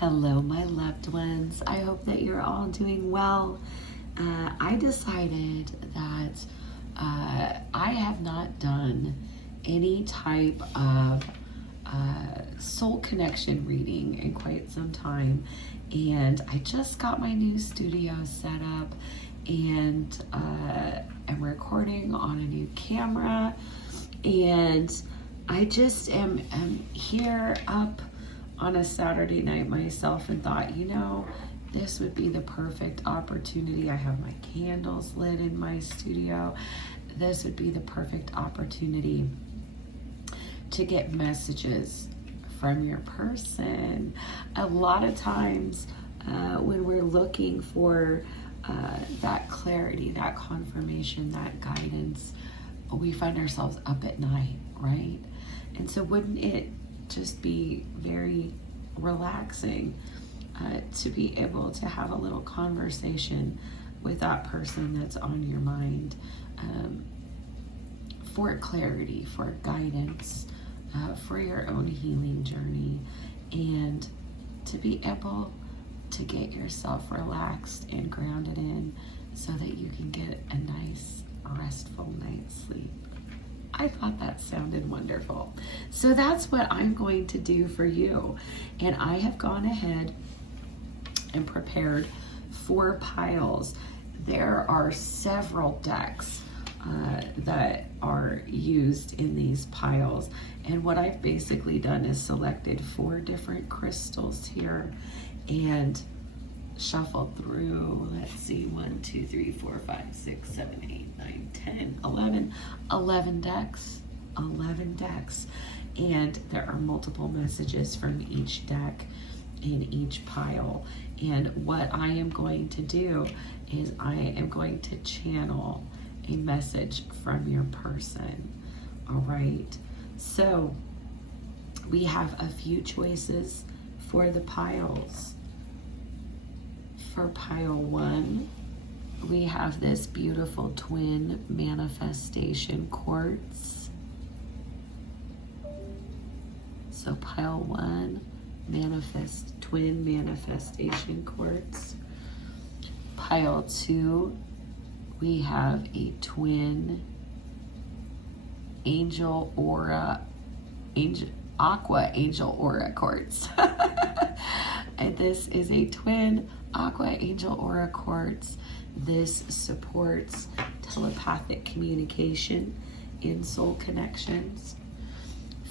Hello, my loved ones. I hope that you're all doing well. I decided that I have not done any type of soul connection reading in quite some time, and I just got my new studio set up, and I'm recording on a new camera, and I just am here up on a Saturday night myself and thought, this would be the perfect opportunity. I have my candles lit in my studio. This would be the perfect opportunity to get messages from your person. A lot of times when we're looking for that clarity, that confirmation, that guidance, we find ourselves up at night, right? And so wouldn't it just be very relaxing to be able to have a little conversation with that person that's on your mind for clarity, for guidance, for your own healing journey, and to be able to get yourself relaxed and grounded in so that you can get a nice, restful night's sleep. I thought that sounded wonderful. So that's what I'm going to do for you. And I have gone ahead and prepared 4 piles. There are several decks that are used in these piles. And what I've basically done is selected 4 different crystals here and shuffled through, let's see, 1, 2, 3, 4, 5, 6, 7, 8, 9, 10, 11 decks, 11 decks. And there are multiple messages from each deck in each pile. And what I am going to do is I am going to channel a message from your person. All right. So we have a few choices for the piles. For pile 1, we have this beautiful twin manifestation quartz. So pile 1, twin manifestation quartz. Pile 2, we have a twin Aqua angel aura quartz. And this is a twin Aqua angel aura quartz. This supports telepathic communication in soul connections.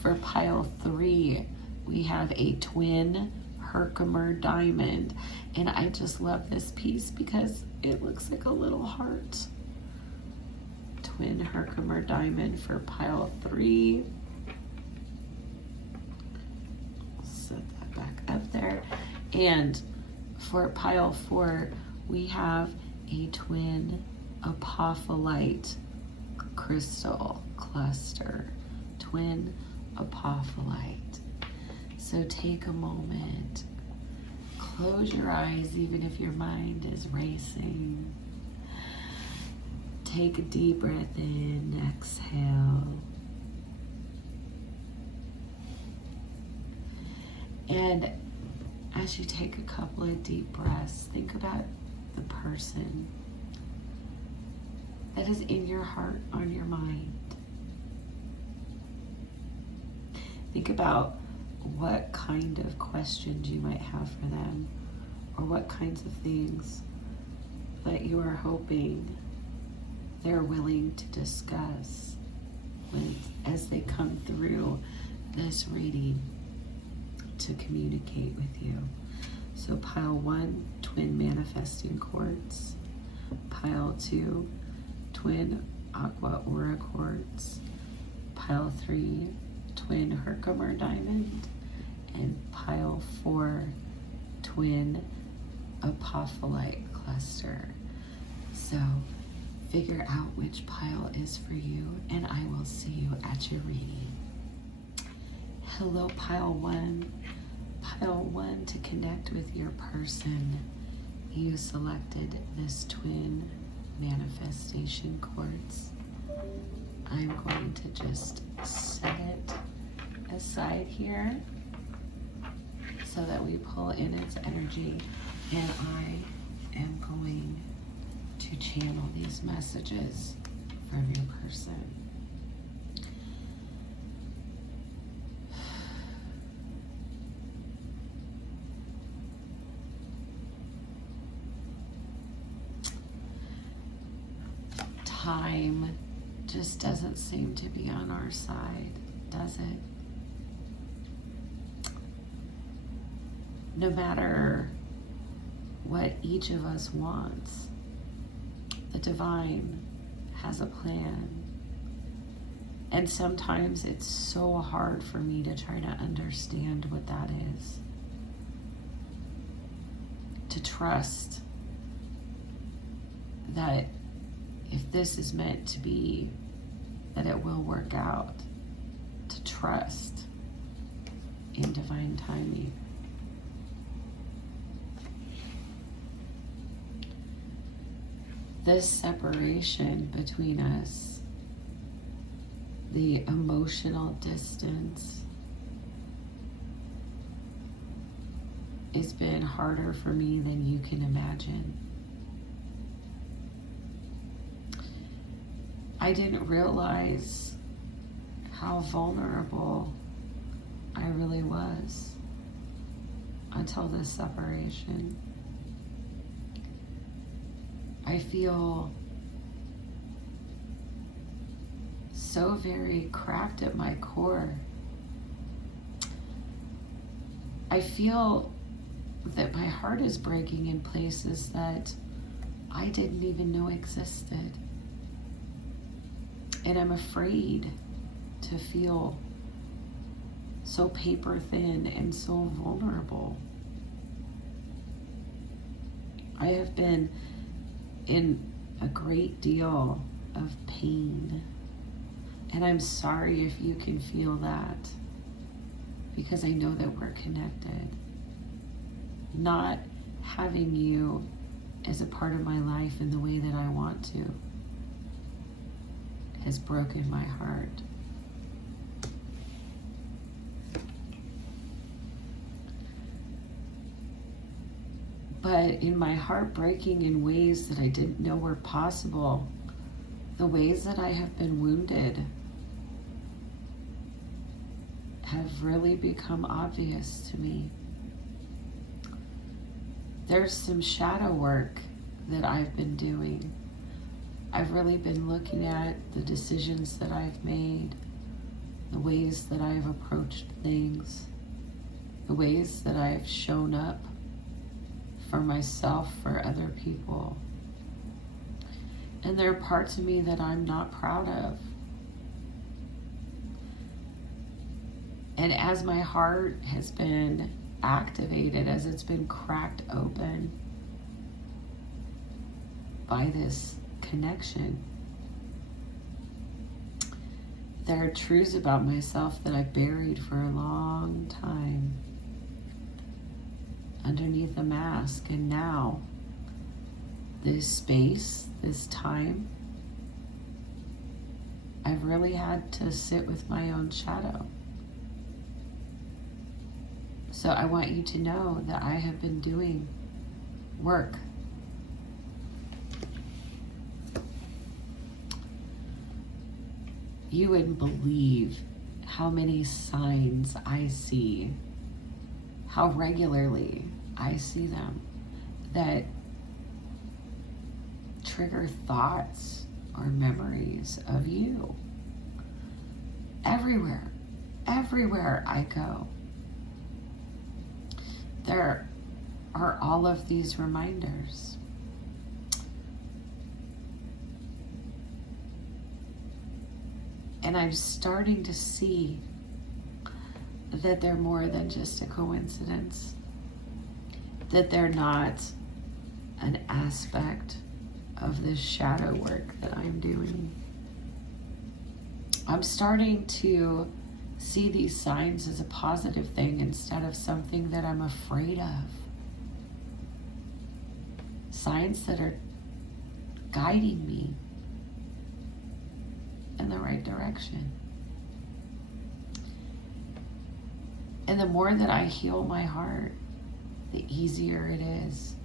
For pile 3, we have a twin Herkimer diamond. And I just love this piece because it looks like a little heart. Twin Herkimer diamond for pile 3. Set that back up there. And for pile 4, we have a twin Apophyllite crystal cluster. Twin Apophyllite. So take a moment. Close your eyes even if your mind is racing. Take a deep breath in, exhale. And as you take a couple of deep breaths, think about the person that is in your heart, on your mind. Think about what kind of questions you might have for them, or what kinds of things that you are hoping they're willing to discuss as they come through this reading to communicate with you. So pile 1, twin manifesting quartz. Pile 2, twin Aqua aura quartz. Pile 3, twin Herkimer diamond. And pile 4, twin Apophyllite cluster. So figure out which pile is for you, and I will see you at your reading. Hello, pile 1. Pile 1, to connect with your person, you selected this twin manifestation quartz. I'm going to just set it aside here so that we pull in its energy. And I am going to channel these messages from your person. Time just doesn't seem to be on our side, does it? No matter what each of us wants, the divine has a plan. And sometimes it's so hard for me to try to understand what that is. To trust that if this is meant to be, that it will work out. To trust in divine timing. This separation between us, the emotional distance, has been harder for me than you can imagine. I didn't realize how vulnerable I really was until this separation. I feel so very cracked at my core. I feel that my heart is breaking in places that I didn't even know existed. And I'm afraid to feel so paper thin and so vulnerable. I have been in a great deal of pain, and I'm sorry if you can feel that, because I know that we're connected. Not having you as a part of my life in the way that I want to has broken my heart. But in my heart breaking in ways that I didn't know were possible, the ways that I have been wounded have really become obvious to me. There's some shadow work that I've been doing. I've really been looking at the decisions that I've made, the ways that I've approached things, the ways that I've shown up for myself, for other people. And there are parts of me that I'm not proud of. And as my heart has been activated, as it's been cracked open by this connection, there are truths about myself that I buried for a long time underneath a mask. And now this space, this time, I've really had to sit with my own shadow. So I want you to know that I have been doing work. You wouldn't believe how many signs I see, how regularly I see them, that trigger thoughts or memories of you. Everywhere I go, there are all of these reminders. And I'm starting to see that they're more than just a coincidence, that they're not an aspect of this shadow work that I'm doing. I'm starting to see these signs as a positive thing instead of something that I'm afraid of. Signs that are guiding me in the right direction. And the more that I heal my heart, the easier it is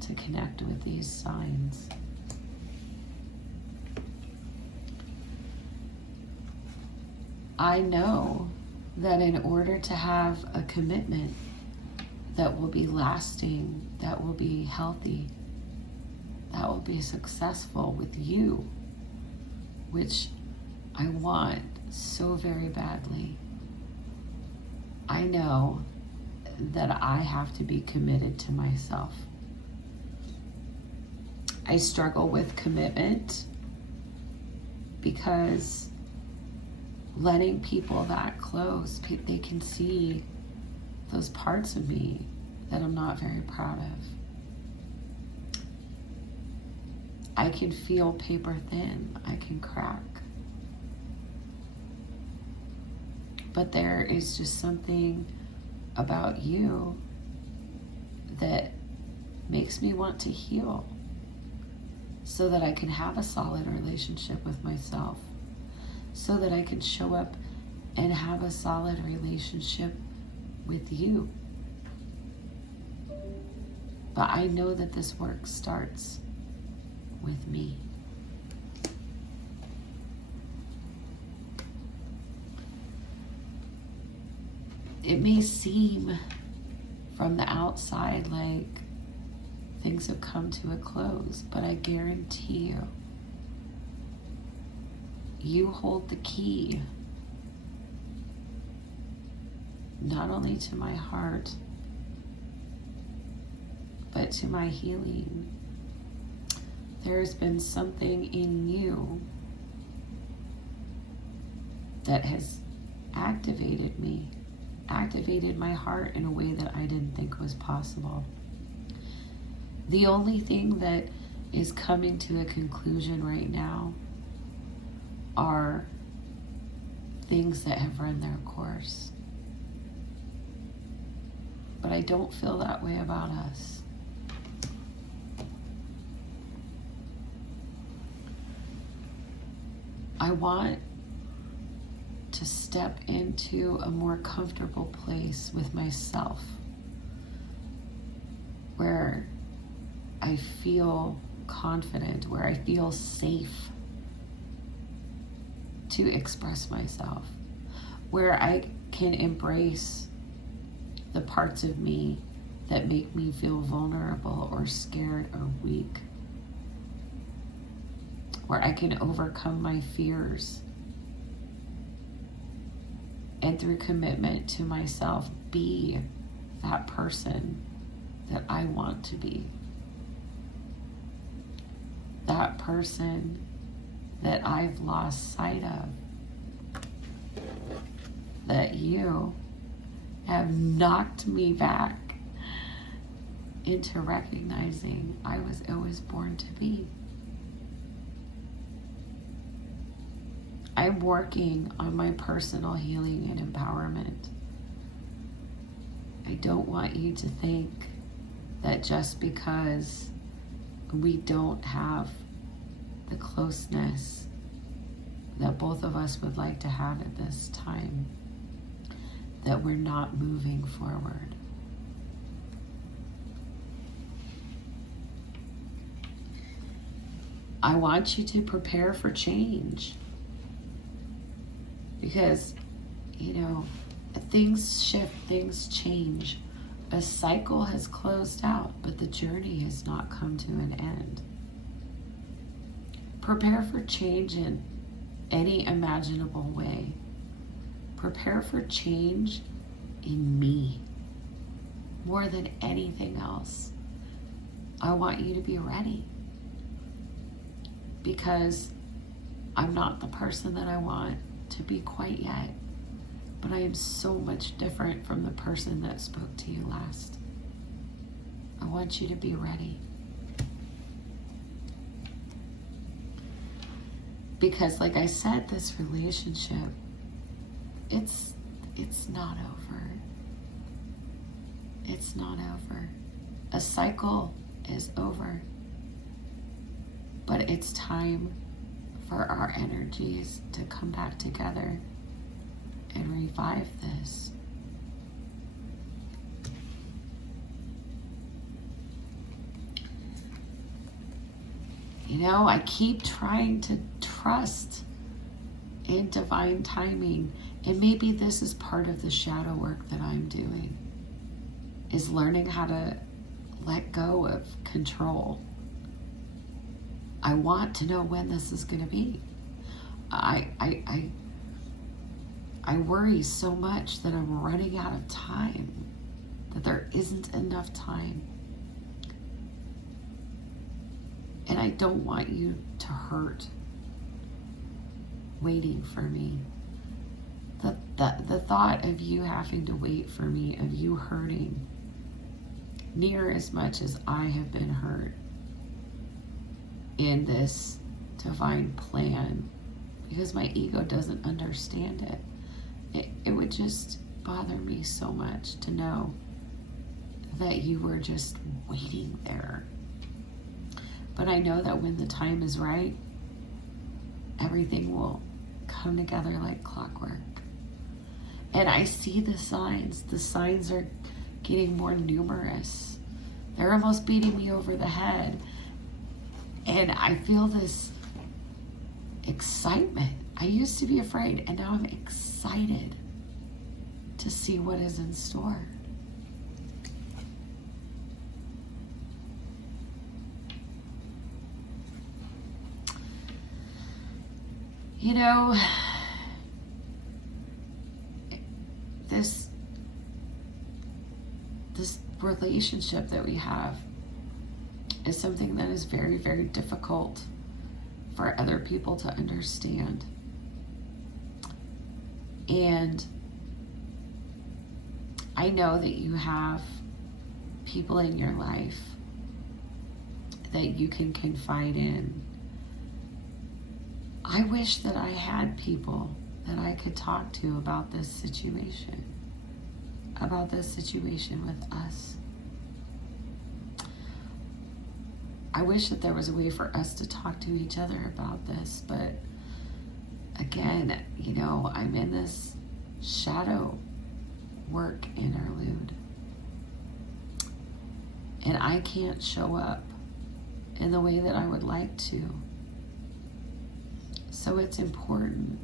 to connect with these signs. I know that in order to have a commitment that will be lasting, that will be healthy, that will be successful with you, which I want so very badly, I know that I have to be committed to myself. I struggle with commitment because letting people that close, they can see those parts of me that I'm not very proud of. I can feel paper thin. I can crack. But there is just something about you that makes me want to heal so that I can have a solid relationship with myself, so that I can show up and have a solid relationship with you. But I know that this work starts with me. It may seem from the outside like things have come to a close, but I guarantee you, you hold the key, not only to my heart, but to my healing. There has been something in you that has activated me, activated my heart in a way that I didn't think was possible. The only thing that is coming to a conclusion right now are things that have run their course. But I don't feel that way about us. I want to step into a more comfortable place with myself where I feel confident, where I feel safe to express myself, where I can embrace the parts of me that make me feel vulnerable or scared or weak, where I can overcome my fears and through commitment to myself be that person that I want to be, that person that I've lost sight of, that you have knocked me back into recognizing I was always born to be. I'm working on my personal healing and empowerment. I don't want you to think that just because we don't have the closeness that both of us would like to have at this time, that we're not moving forward. I want you to prepare for change. Because, things shift, things change. A cycle has closed out, but the journey has not come to an end. Prepare for change in any imaginable way. Prepare for change in me more than anything else. I want you to be ready, because I'm not the person that I want to be quite yet, but I am so much different from the person that spoke to you last. I want you to be ready, because like I said, this relationship, it's not over. It's not over. A cycle is over, but it's time for our energies to come back together and revive this. I keep trying to trust in divine timing. And maybe this is part of the shadow work that I'm doing, is learning how to let go of control. I want to know when this is going to be. I worry so much that I'm running out of time, that there isn't enough time. And I don't want you to hurt waiting for me. The thought of you having to wait for me, of you hurting near as much as I have been hurt in this divine plan, because my ego doesn't understand it. It would just bother me so much to know that you were just waiting there. But I know that when the time is right, everything will come together like clockwork. And I see the signs. The signs are getting more numerous. They're almost beating me over the head. And I feel this excitement. I used to be afraid, and now I'm excited to see what is in store. This relationship that we have is something that is very, very difficult for other people to understand. And I know that you have people in your life that you can confide in. I wish that I had people that I could talk to about this situation with us. I wish that there was a way for us to talk to each other about this, but again, I'm in this shadow work interlude, and I can't show up in the way that I would like to. So it's important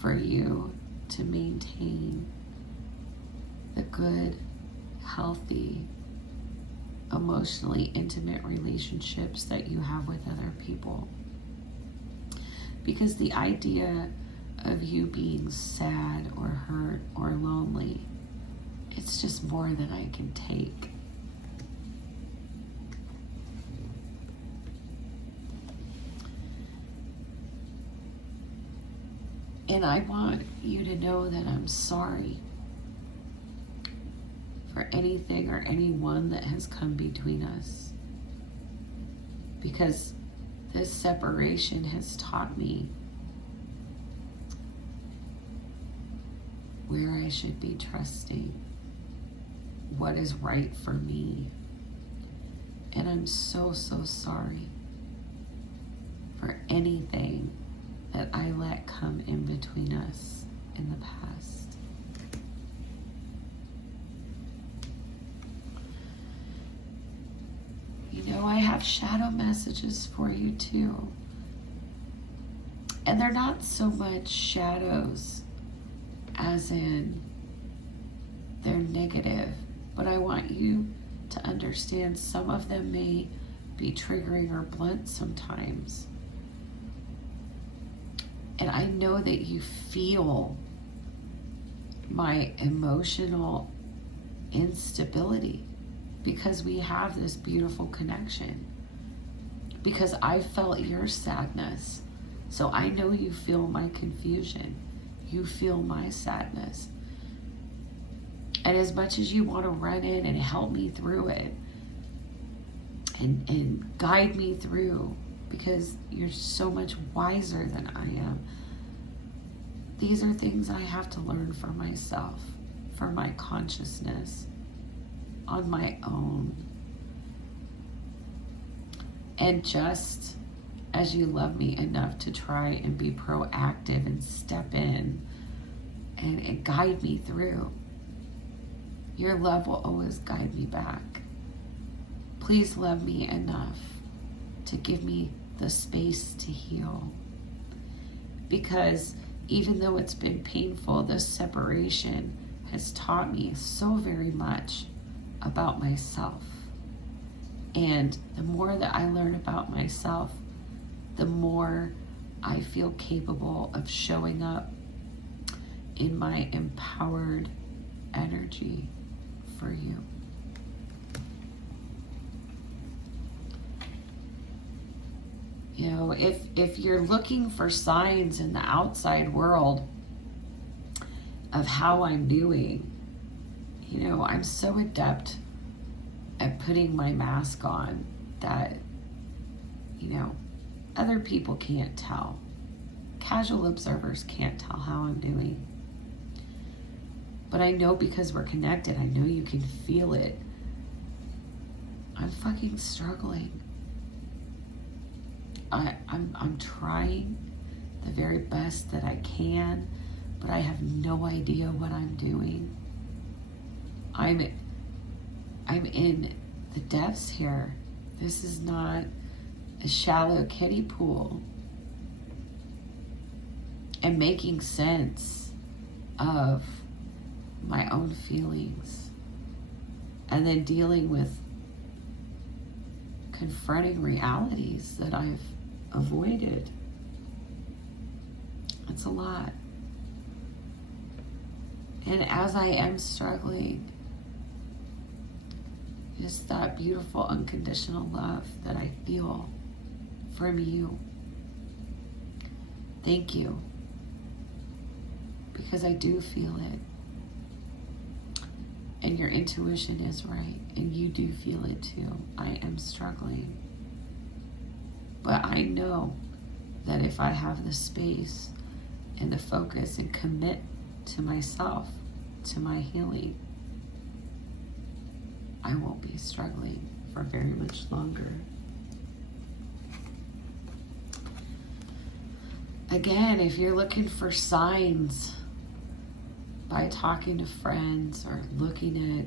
for you to maintain the good, healthy, emotionally intimate relationships that you have with other people. Because the idea of you being sad or hurt or lonely, it's just more than I can take. And I want you to know that I'm sorry for anything or anyone that has come between us. Because this separation has taught me where I should be trusting, what is right for me. And I'm so, so sorry for anything that I let come in between us in the past. I have shadow messages for you too. And they're not so much shadows as in they're negative, but I want you to understand some of them may be triggering or blunt sometimes. And I know that you feel my emotional instability because we have this beautiful connection. Because I felt your sadness. So I know you feel my confusion. You feel my sadness. And as much as you want to run in and help me through it and guide me through, because you're so much wiser than I am, these are things I have to learn for myself, for my consciousness, on my own. And just as you love me enough to try and be proactive and step in and guide me through, your love will always guide me back. Please love me enough to give me the space to heal. Because even though it's been painful, this separation has taught me so very much about myself. And the more that I learn about myself, the more I feel capable of showing up in my empowered energy for you. You know, if you're looking for signs in the outside world of how I'm doing, you know, I'm so adept at putting my mask on that, you know, other people can't tell. Casual observers can't tell how I'm doing. But I know because we're connected, I know you can feel it. I'm fucking struggling. I'm trying the very best that I can, but I have no idea what I'm doing. I'm in the depths here. This is not a shallow kiddie pool. And making sense of my own feelings and then dealing with confronting realities that I've avoided. It's a lot. And as I am struggling, just that beautiful unconditional love that I feel from you. Thank you. Because I do feel it. And your intuition is right. And you do feel it too. I am struggling. But I know that if I have the space and the focus and commit to myself, to my healing, I won't be struggling for very much longer. Again, if you're looking for signs by talking to friends or looking at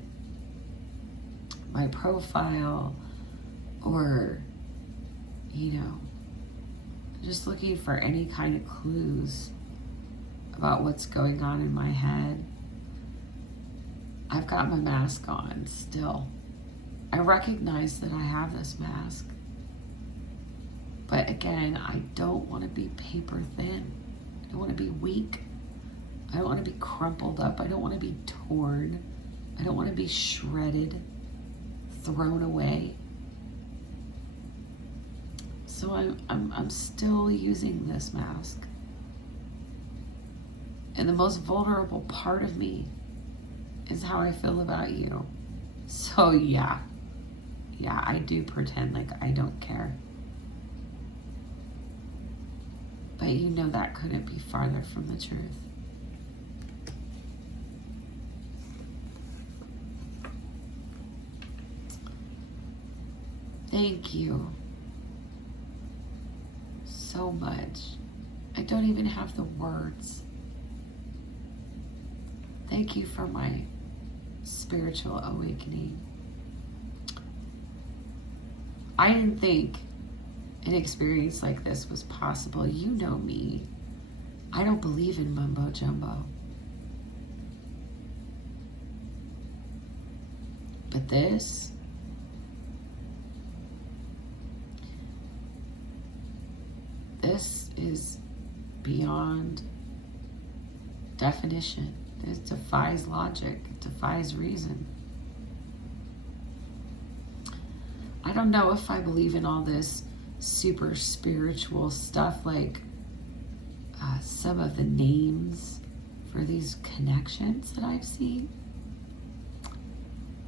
my profile or, you know, just looking for any kind of clues about what's going on in my head, I've got my mask on still. I recognize that I have this mask. But again, I don't want to be paper thin. I don't want to be weak. I don't want to be crumpled up. I don't want to be torn. I don't want to be shredded, thrown away. So I'm still using this mask. And the most vulnerable part of me is how I feel about you. So yeah, I do pretend like I don't care. But you know that couldn't be farther from the truth. Thank you so much. I don't even have the words. Thank you for my spiritual awakening. I didn't think an experience like this was possible. You know me. I don't believe in mumbo jumbo. But this is beyond definition. It defies logic. It defies reason. I don't know if I believe in all this super spiritual stuff, like some of the names for these connections that I've seen.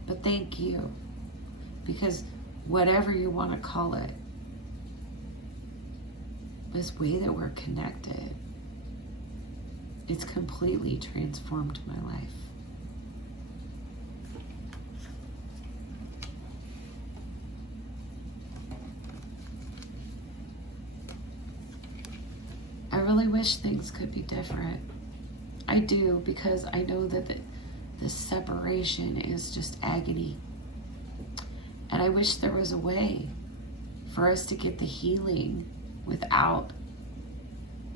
But thank you. Because whatever you want to call it, this way that we're connected, it's completely transformed my life. I really wish things could be different. I do, because I know that the separation is just agony. And I wish there was a way for us to get the healing without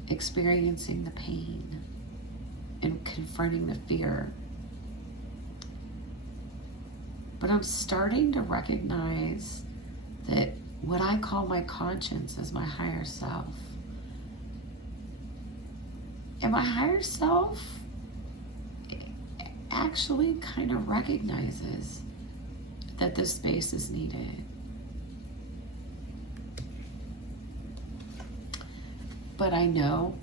experiencing the pain and confronting the fear. But I'm starting to recognize that what I call my conscience is my higher self. And my higher self actually kind of recognizes that this space is needed. But I know,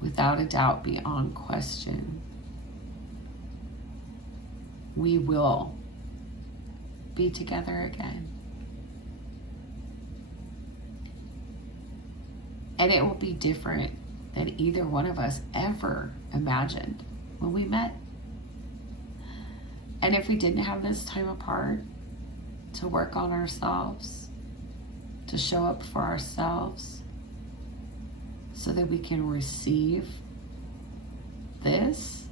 without a doubt, beyond question, we will be together again. And it will be different than either one of us ever imagined when we met. And if we didn't have this time apart to work on ourselves, to show up for ourselves, so that we can receive this,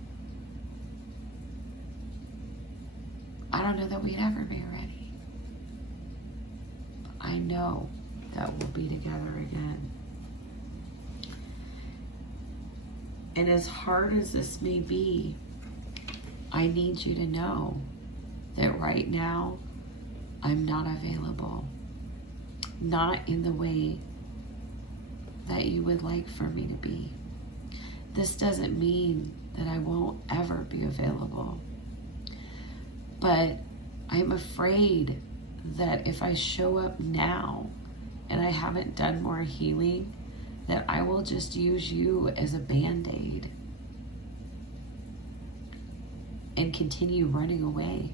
I don't know that we'd ever be ready. But I know that we'll be together again. And as hard as this may be, I need you to know that right now, I'm not available. Not in the way that you would like for me to be. This doesn't mean that I won't ever be available. But I'm afraid that if I show up now and I haven't done more healing, that I will just use you as a band-aid and continue running away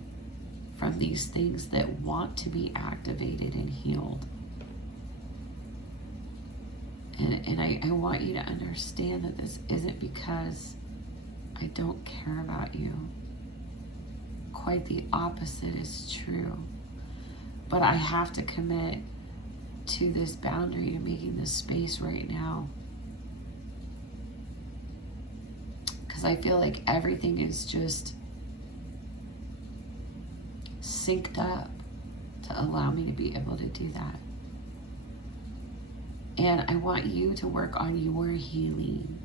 from these things that want to be activated and healed. And I want you to understand that this isn't because I don't care about you. Quite the opposite is true. But I have to commit to this boundary and making this space right now. Because I feel like everything is just synced up to allow me to be able to do that. And I want you to work on your healing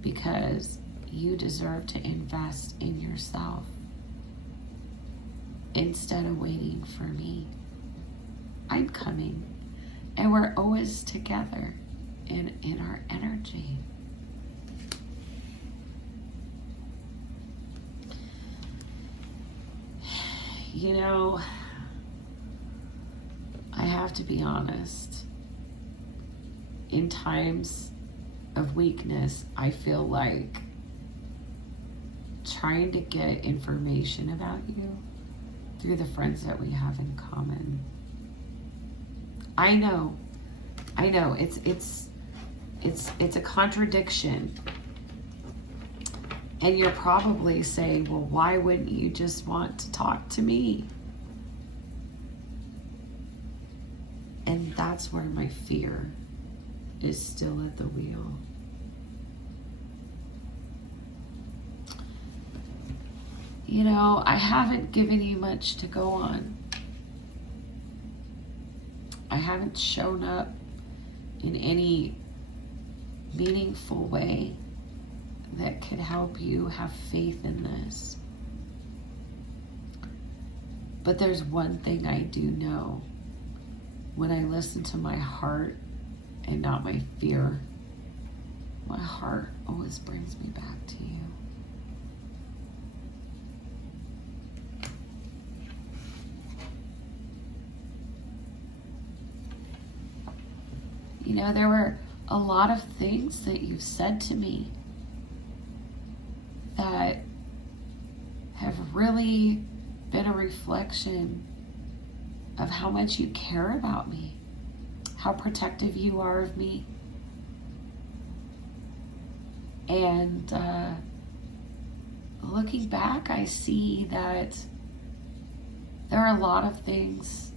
because you deserve to invest in yourself instead of waiting for me. I'm coming, and we're always together in our energy. You know, I have to be honest. In times of weakness, I feel like trying to get information about you through the friends that we have in common. I know, it's a contradiction. And you're probably saying, well, why wouldn't you just want to talk to me? And that's where my fear is still at the wheel. You know, I haven't given you much to go on. I haven't shown up in any meaningful way that could help you have faith in this. But there's one thing I do know. When I listen to my heart and not my fear, my heart always brings me back to you. You know, there were a lot of things that you've said to me that have really been a reflection of how much you care about me, how protective you are of me. And looking back, I see that there are a lot of things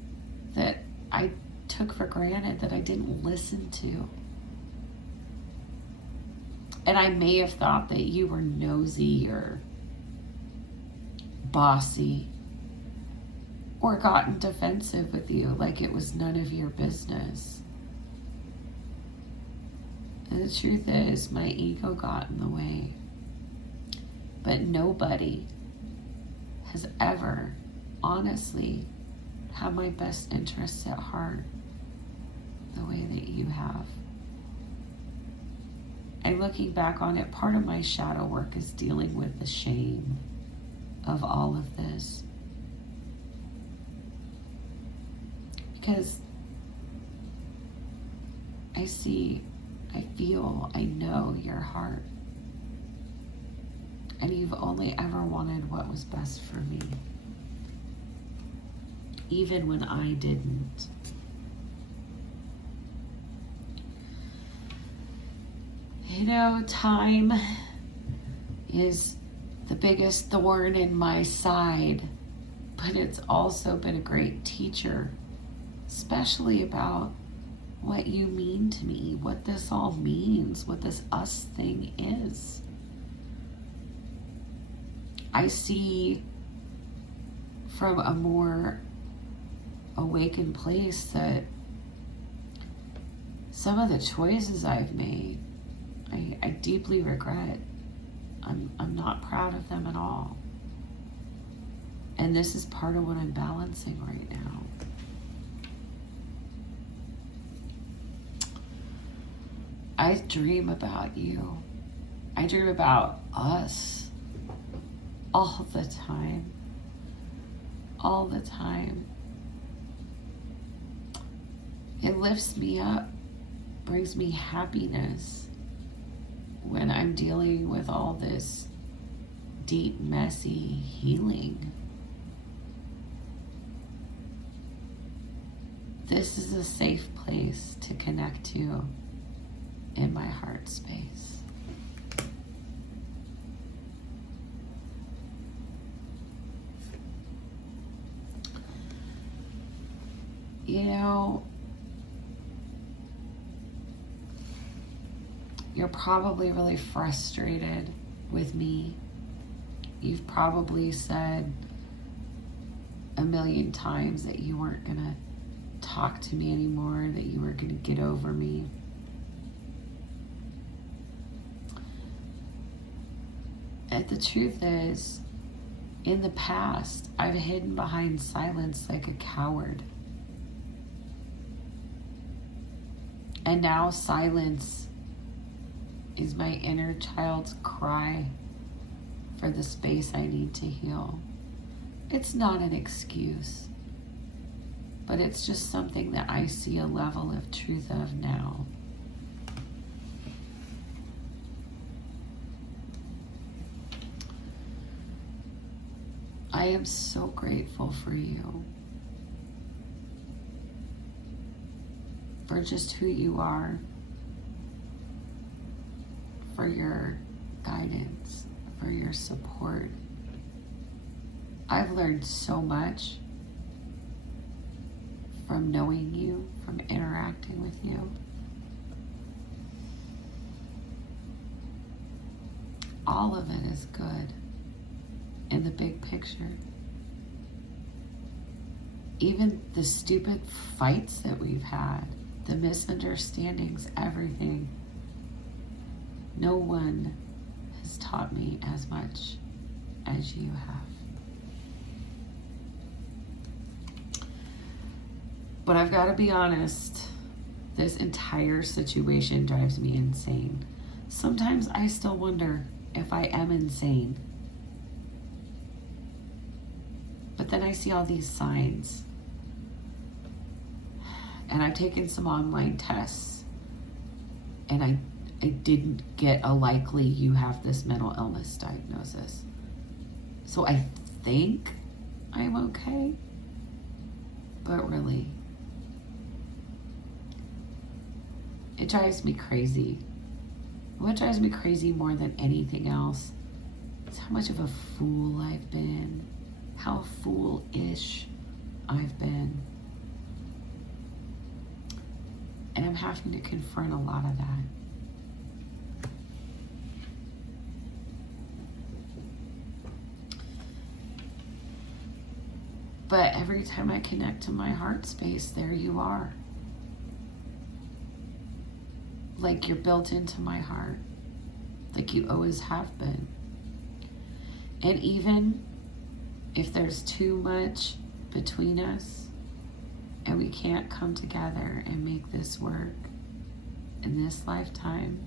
that I took for granted that I didn't listen to. And I may have thought that you were nosy or bossy or gotten defensive with you like it was none of your business. And the truth is, my ego got in the way. But nobody has ever, honestly, had my best interests at heart the way that you have. And looking back on it, part of my shadow work is dealing with the shame of all of this. Because I see, I feel, I know your heart. And you've only ever wanted what was best for me. Even when I didn't. You know, time is the biggest thorn in my side, but it's also been a great teacher, especially about what you mean to me, what this all means, what this us thing is. I see from a more awakened place that some of the choices I've made, I deeply regret. I'm not proud of them at all. And this is part of what I'm balancing right now. I dream about you. I dream about us all the time. All the time. It lifts me up, brings me happiness when I'm dealing with all this deep, messy healing. This is a safe place to connect to in my heart space. You know, you're probably really frustrated with me. You've probably said a million times that you weren't gonna talk to me anymore, that you were gonna get over me. And the truth is, in the past, I've hidden behind silence like a coward. And now silence is my inner child's cry for the space I need to heal. It's not an excuse, but it's just something that I see a level of truth of now. I am so grateful for you, for just who you are, for your guidance, for your support. I've learned so much from knowing you, from interacting with you. All of it is good in the big picture. Even the stupid fights that we've had, the misunderstandings, everything. No one has taught me as much as you have. But I've got to be honest, this entire situation drives me insane. Sometimes I still wonder if I am insane. But then I see all these signs. And I've taken some online tests. And I didn't get a likely you have this mental illness diagnosis. So I think I'm okay. But really, it drives me crazy. What drives me crazy more than anything else is how much of a fool I've been. How foolish I've been. And I'm having to confront a lot of that. But every time I connect to my heart space, there you are. Like you're built into my heart. Like you always have been. And even if there's too much between us and we can't come together and make this work in this lifetime,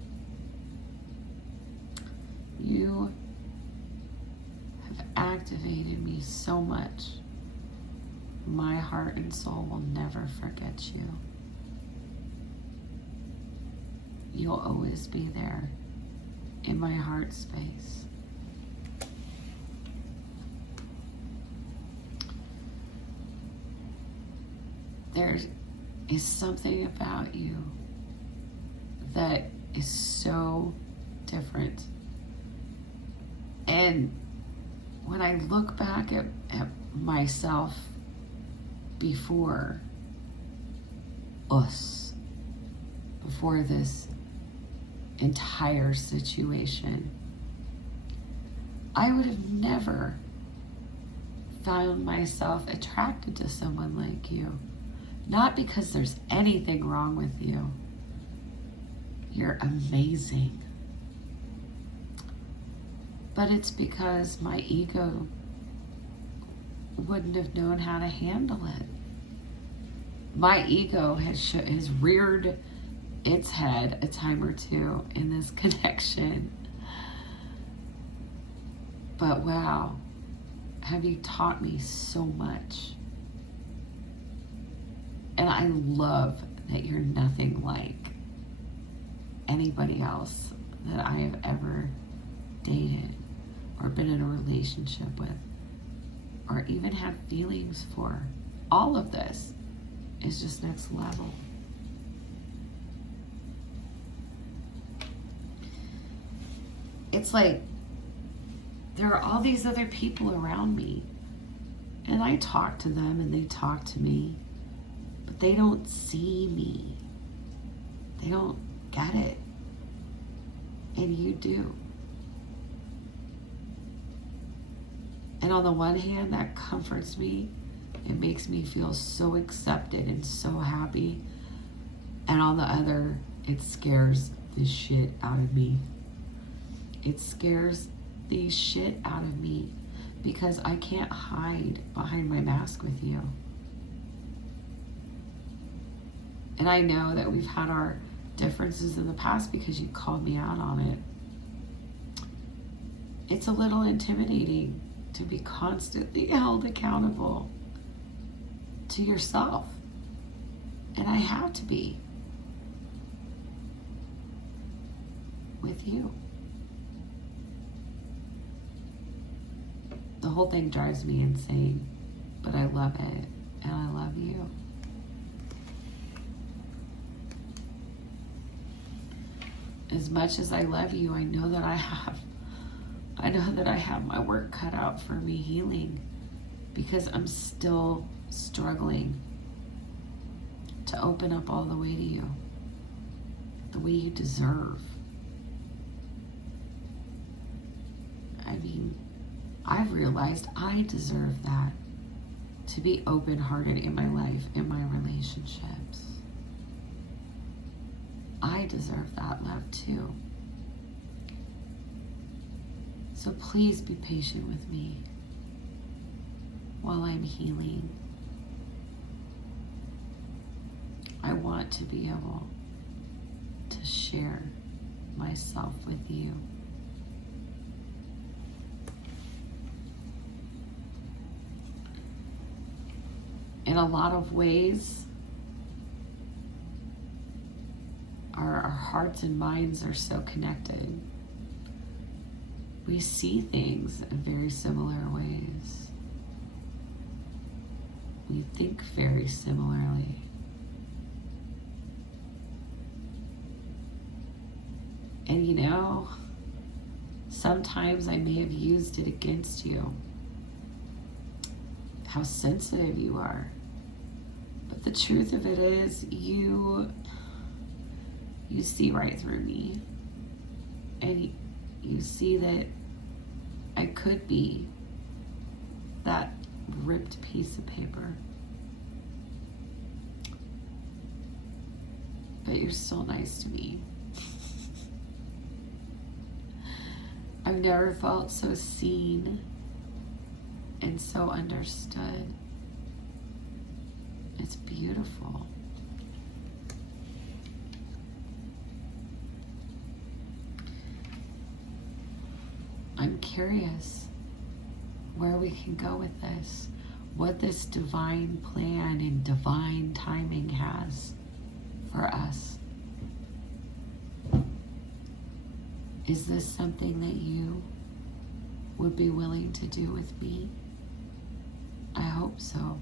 you have activated me so much. My heart and soul will never forget you. You'll always be there in my heart space. There is something about you that is so different. And when I look back at myself before us, before this entire situation, I would have never found myself attracted to someone like you. Not because there's anything wrong with you. You're amazing. But it's because my ego wouldn't have known how to handle it. My ego has reared its head a time or two in this connection. But wow, have you taught me so much. And I love that you're nothing like anybody else that I have ever dated or been in a relationship with or even had feelings for. All of this is just next level. It's like there are all these other people around me, and I talk to them and they talk to me, but they don't see me. They don't get it. And you do. And on the one hand, that comforts me. It makes me feel so accepted and so happy. And on the other, it scares the shit out of me. It scares the shit out of me because I can't hide behind my mask with you. And I know that we've had our differences in the past because you called me out on it. It's a little intimidating to be constantly held accountable to yourself. And I have to be with you. The whole thing drives me insane, but I love it, and I love you. As much as I love you, I know that I have my work cut out for me healing, because I'm still struggling to open up all the way to you, the way you deserve. I mean, I've realized I deserve that, to be open-hearted in my life, in my relationships. I deserve that love too. So please be patient with me while I'm healing. I want to be able to share myself with you. In a lot of ways, our hearts and minds are so connected. We see things in very similar ways. We think very similarly. And you know, sometimes I may have used it against you, how sensitive you are. But the truth of it is, you see right through me. And you see that I could be that ripped piece of paper. But you're still nice to me. I've never felt so seen and so understood. It's beautiful. I'm curious where we can go with this, what this divine plan and divine timing has for us. Is this something that you would be willing to do with me? I hope so.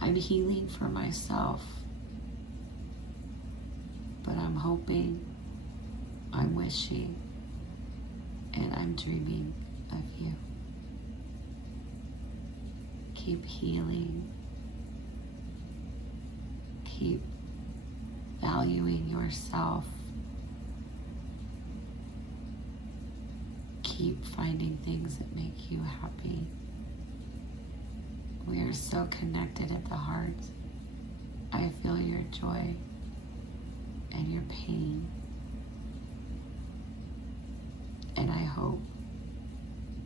I'm healing for myself, but I'm hoping, I'm wishing, and I'm dreaming of you. Keep healing. Keep valuing yourself. Keep finding things that make you happy. We are so connected at the heart. I feel your joy and your pain. And I hope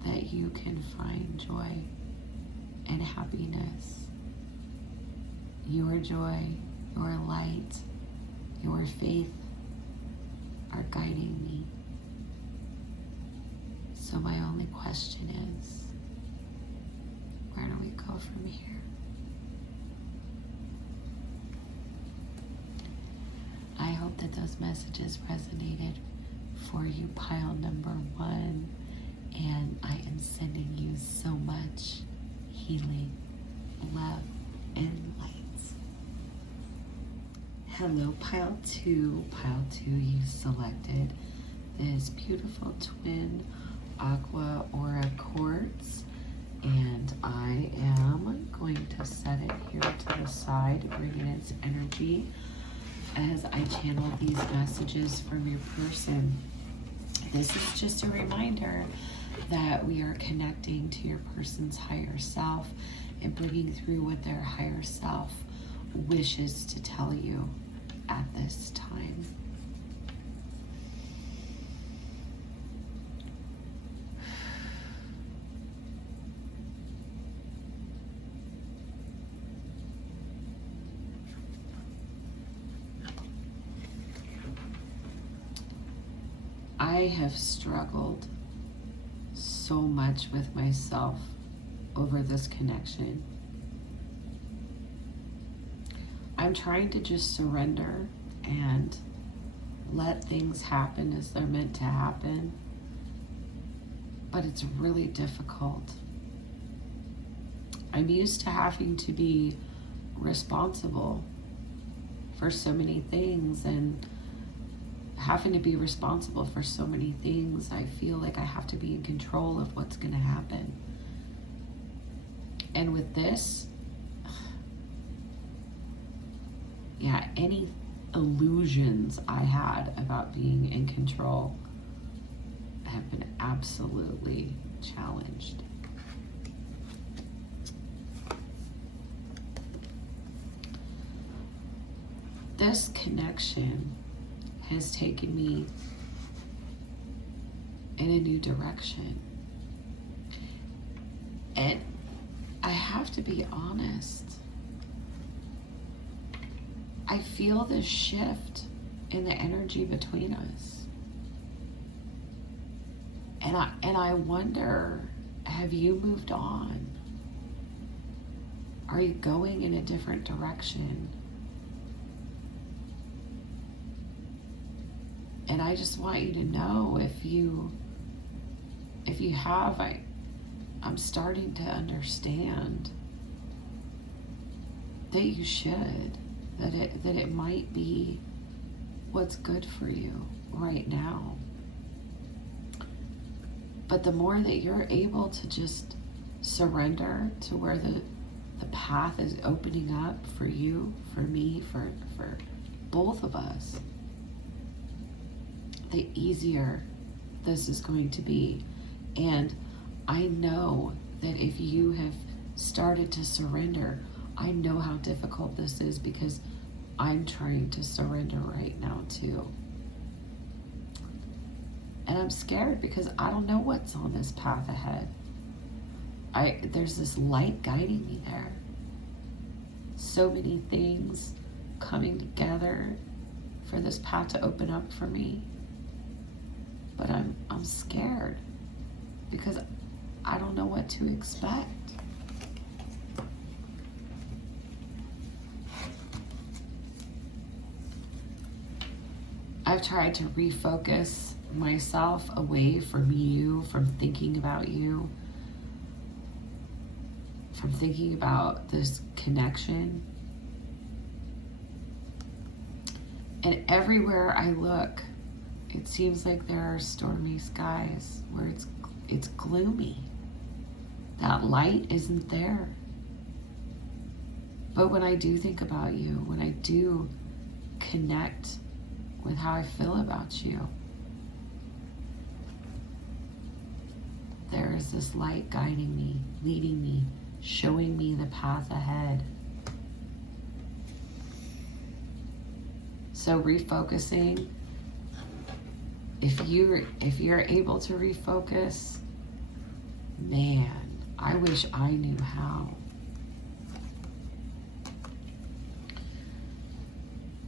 that you can find joy and happiness. Your joy, your light, your faith are guiding me. So my only question is, where do we go from here? I hope that those messages resonated for you, pile number 1, and I am sending you so much healing, love, and light. Hello, pile 2. Pile 2, you selected this beautiful twin Aqua Aura Quartz, and I am going to set it here to the side, bring in its energy as I channel these messages from your person. This is just a reminder that we are connecting to your person's higher self and bringing through what their higher self wishes to tell you at this time. I have struggled so much with myself over this connection. I'm trying to just surrender and let things happen as they're meant to happen, but it's really difficult. I'm used to having to be responsible for so many things, and having to be responsible for so many things, I feel like I have to be in control of what's going to happen. And with this, yeah, any illusions I had about being in control have been absolutely challenged. This connection has taken me in a new direction. And I have to be honest, I feel this shift in the energy between us. And I wonder, have you moved on? Are you going in a different direction? And I just want you to know, if you have, I'm starting to understand that you should, that it might be what's good for you right now. But the more that you're able to just surrender to where the path is opening up for you, for me, for both of us, the easier this is going to be. And I know that if you have started to surrender, I know how difficult this is because I'm trying to surrender right now too. And I'm scared because I don't know what's on this path ahead. There's this light guiding me there. So many things coming together for this path to open up for me. But I'm scared because I don't know what to expect. I've tried to refocus myself away from you, from thinking about you, from thinking about this connection. And everywhere I look, it seems like there are stormy skies where it's gloomy. That light isn't there. But when I do think about you, when I do connect with how I feel about you, there is this light guiding me, leading me, showing me the path ahead. So refocusing, if you're able to refocus, man, I wish I knew how.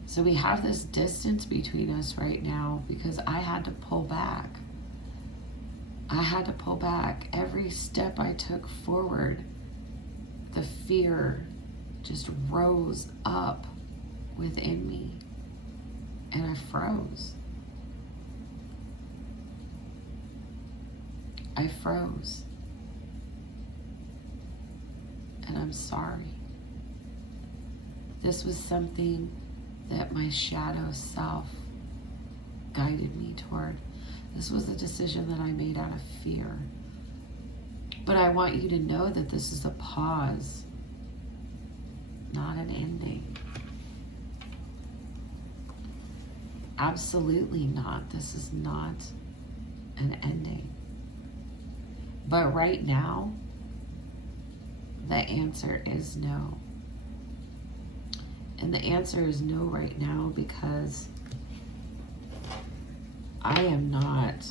So we have this distance between us right now because I had to pull back. I had to pull back. Every step I took forward, the fear just rose up within me and I froze. I froze. And I'm sorry. This was something that my shadow self guided me toward. This was a decision that I made out of fear. But I want you to know that this is a pause, not an ending. Absolutely not. This is not an ending. But right now, the answer is no. And the answer is no right now because I am not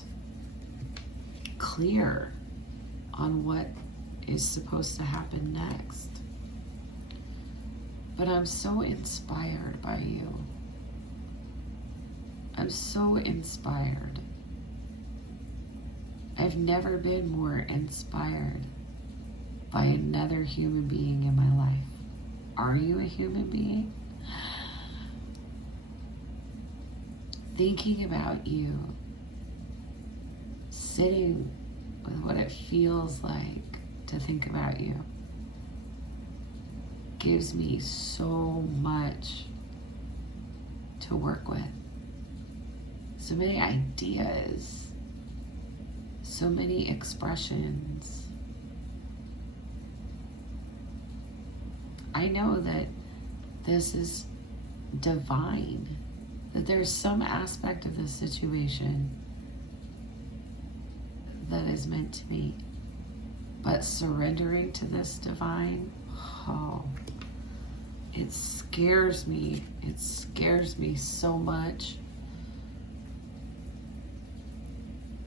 clear on what is supposed to happen next. But I'm so inspired by you. I'm so inspired. I've never been more inspired by another human being in my life. Are you a human being? Thinking about you, sitting with what it feels like to think about you, gives me so much to work with. So many ideas, so many expressions. I know that this is divine, that there's some aspect of this situation that is meant to be. But surrendering to this divine, oh, it scares me. It scares me so much.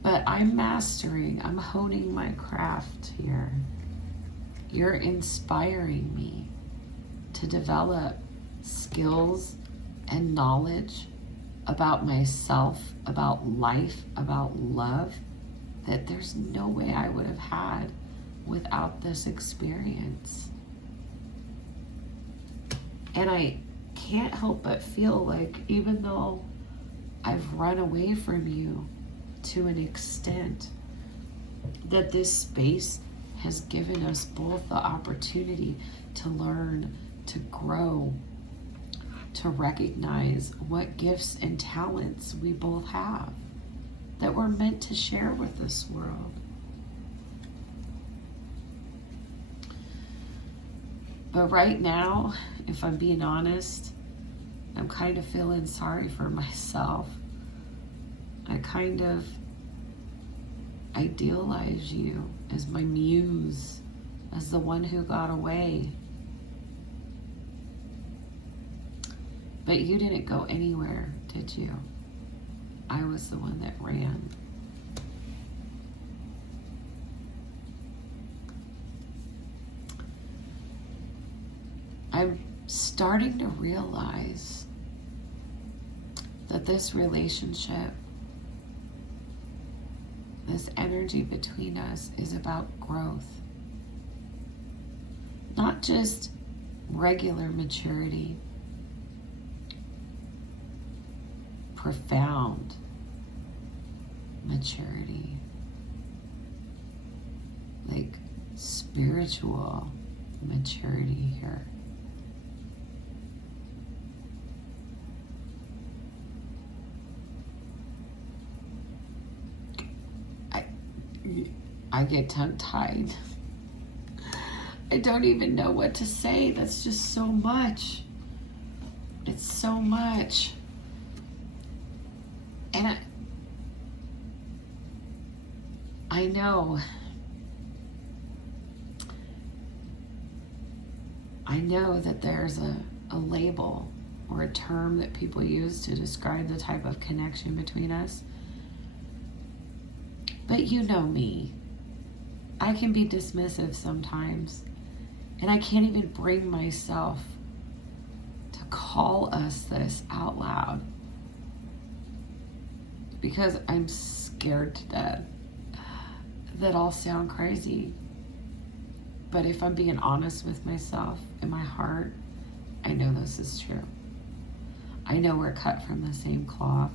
But I'm mastering, I'm honing my craft here. You're inspiring me to develop skills and knowledge about myself, about life, about love, that there's no way I would have had without this experience. And I can't help but feel like even though I've run away from you to an extent, that this space has given us both the opportunity to learn, to grow, to recognize what gifts and talents we both have that we're meant to share with this world. But right now, if I'm being honest, I'm kind of feeling sorry for myself. I kind of idealize you as my muse, as the one who got away. But you didn't go anywhere, did you? I was the one that ran. I'm starting to realize that this relationship, this energy between us, is about growth. Not just regular maturity, profound maturity, like spiritual maturity here. I get tongue-tied. I don't even know what to say. That's just so much. It's so much. And I know that there's a label or a term that people use to describe the type of connection between us. But you know me. I can be dismissive sometimes, and I can't even bring myself to call us this out loud because I'm scared to death that I'll sound crazy. But if I'm being honest with myself in my heart, I know this is true. I know we're cut from the same cloth.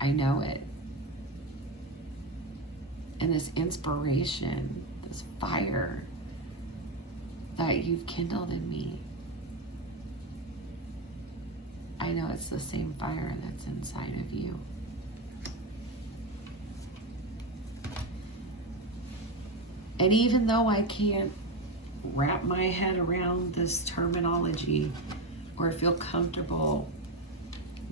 I know it. And this inspiration, this fire that you've kindled in me, I know it's the same fire that's inside of you. And even though I can't wrap my head around this terminology or feel comfortable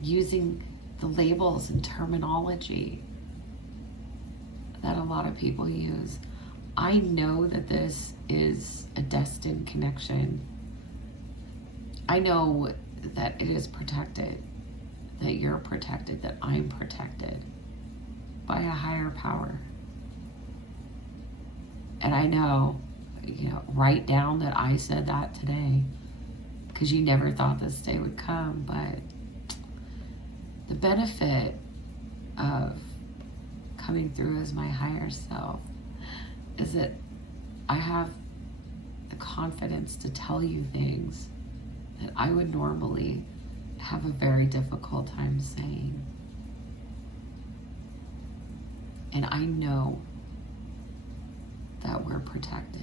using the labels and terminology that a lot of people use, I know that this is a destined connection. I know that it is protected, that you're protected, that I'm protected by a higher power. And I know, write down that I said that today because you never thought this day would come, but the benefit of coming through as my higher self is that I have the confidence to tell you things that I would normally have a very difficult time saying. And I know that we're protected.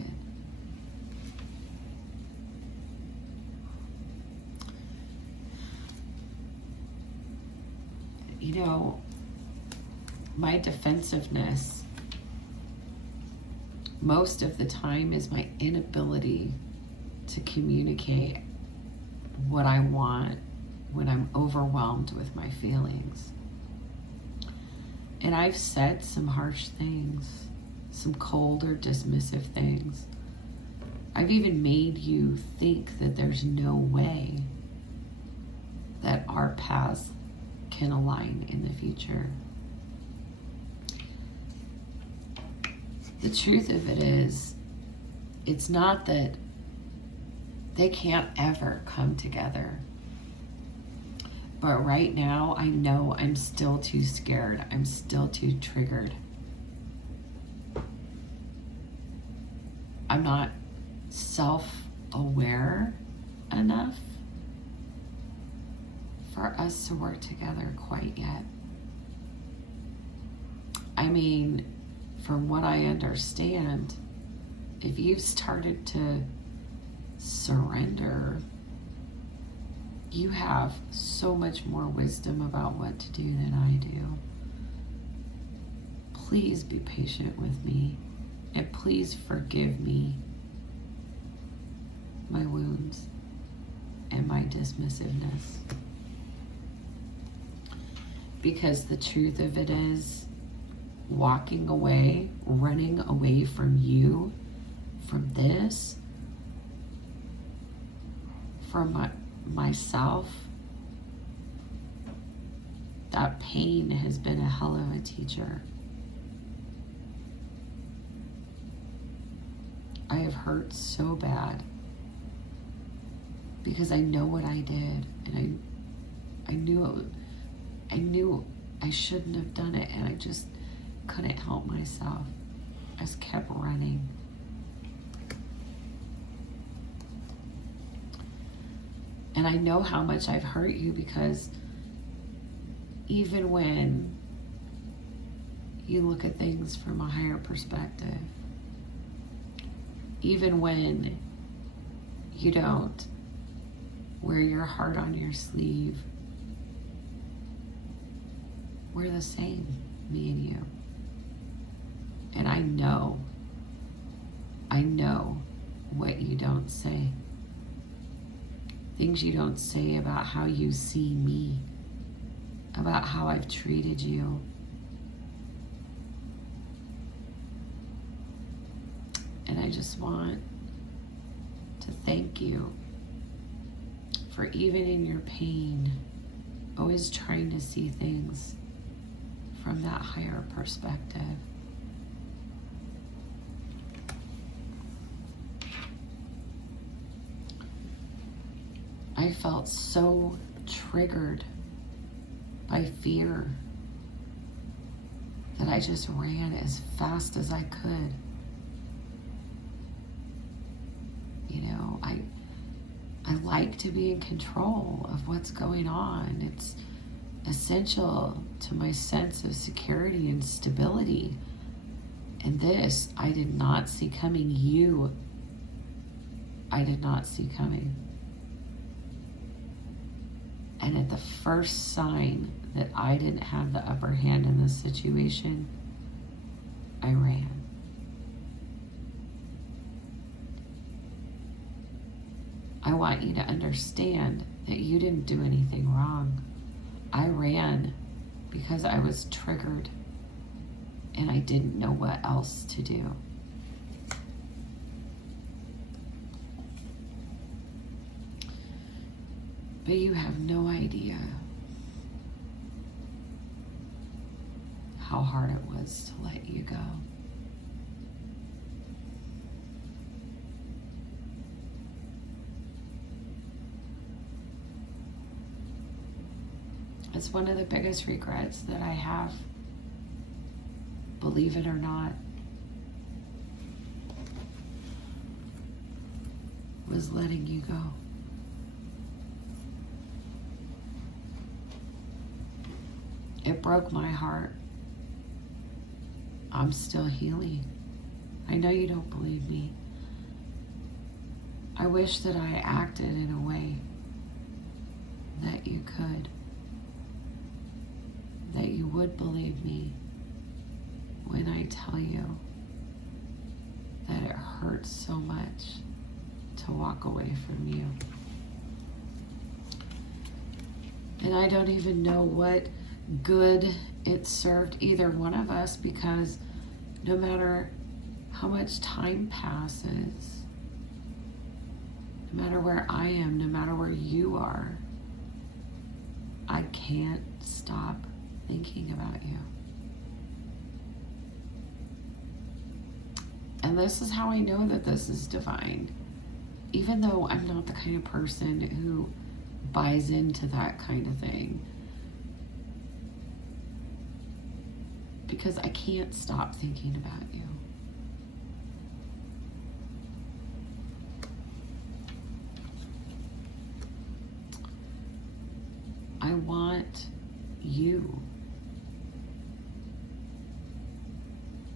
My defensiveness most of the time is my inability to communicate what I want when I'm overwhelmed with my feelings. And I've said some harsh things, some cold or dismissive things. I've even made you think that there's no way that our paths can align in the future. The truth of it is, it's not that they can't ever come together. But right now, I know I'm still too scared. I'm still too triggered. I'm not self-aware enough for us to work together quite yet. I mean, from what I understand, if you've started to surrender, you have so much more wisdom about what to do than I do. Please be patient with me, and please forgive me my wounds and my dismissiveness. Because the truth of it is, walking away, running away from you, from this, from myself. That pain has been a hell of a teacher. I have hurt so bad because I know what I did, and I knew I shouldn't have done it, and I just couldn't help myself. I just kept running. And I know how much I've hurt you, because even when you look at things from a higher perspective, even when you don't wear your heart on your sleeve, we're the same, me and you. And I know what you don't say. Things you don't say about how you see me, about how I've treated you. And I just want to thank you for, even in your pain, always trying to see things from that higher perspective. I felt so triggered by fear that I just ran as fast as I could. You know, I like to be in control of what's going on. It's essential to my sense of security and stability. And this, I did not see coming. I did not see coming. And at the first sign that I didn't have the upper hand in this situation, I ran. I want you to understand that you didn't do anything wrong. I ran because I was triggered and I didn't know what else to do. But you have no idea how hard it was to let you go. It's one of the biggest regrets that I have, believe it or not, was letting you go. It broke my heart. I'm still healing. I know you don't believe me. I wish that I acted in a way that you could, that you would believe me when I tell you that it hurts so much to walk away from you. And I don't even know what good it served either one of us, because no matter how much time passes, no matter where I am, no matter where you are, I can't stop thinking about you. And this is how I know that this is divine. Even though I'm not the kind of person who buys into that kind of thing, because I can't stop thinking about you. I want you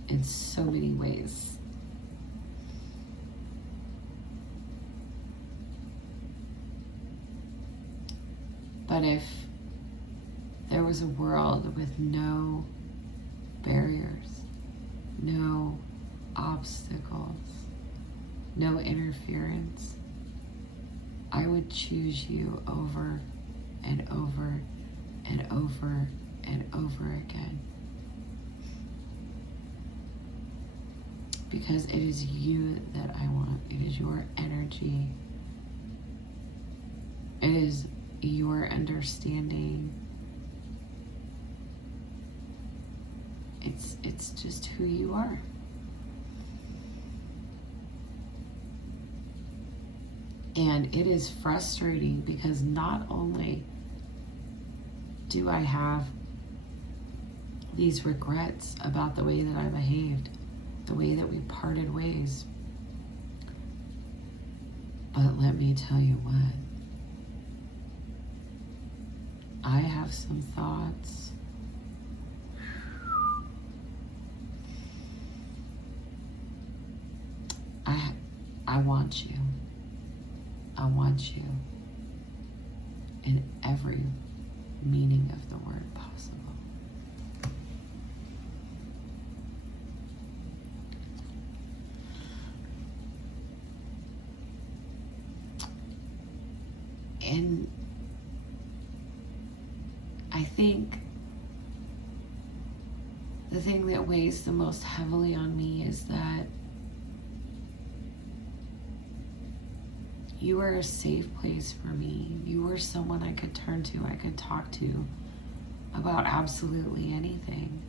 in so many ways. But if there was a world with no barriers, no obstacles, no interference, I would choose you over and over and over and over again. because it is you that I want. It is your energy. It is your understanding. It's just who you are. And it is frustrating because not only do I have these regrets about the way that I behaved, the way that we parted ways, but let me tell you what, I have some thoughts. I want you. I want you in every meaning of the word possible. And I think the thing that weighs the most heavily on me is that you were a safe place for me. You were someone I could turn to, I could talk to about absolutely anything.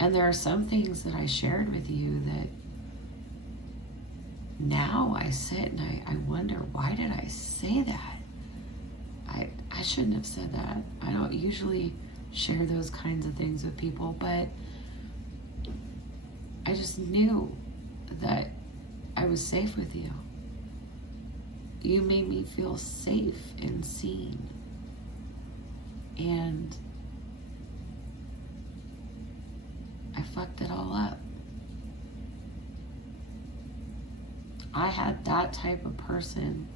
And there are some things that I shared with you that now I sit and I wonder, why did I say that? I shouldn't have said that. I don't usually share those kinds of things with people, but I just knew that I was safe with you. You made me feel safe and seen. And I fucked it all up. I had that type of person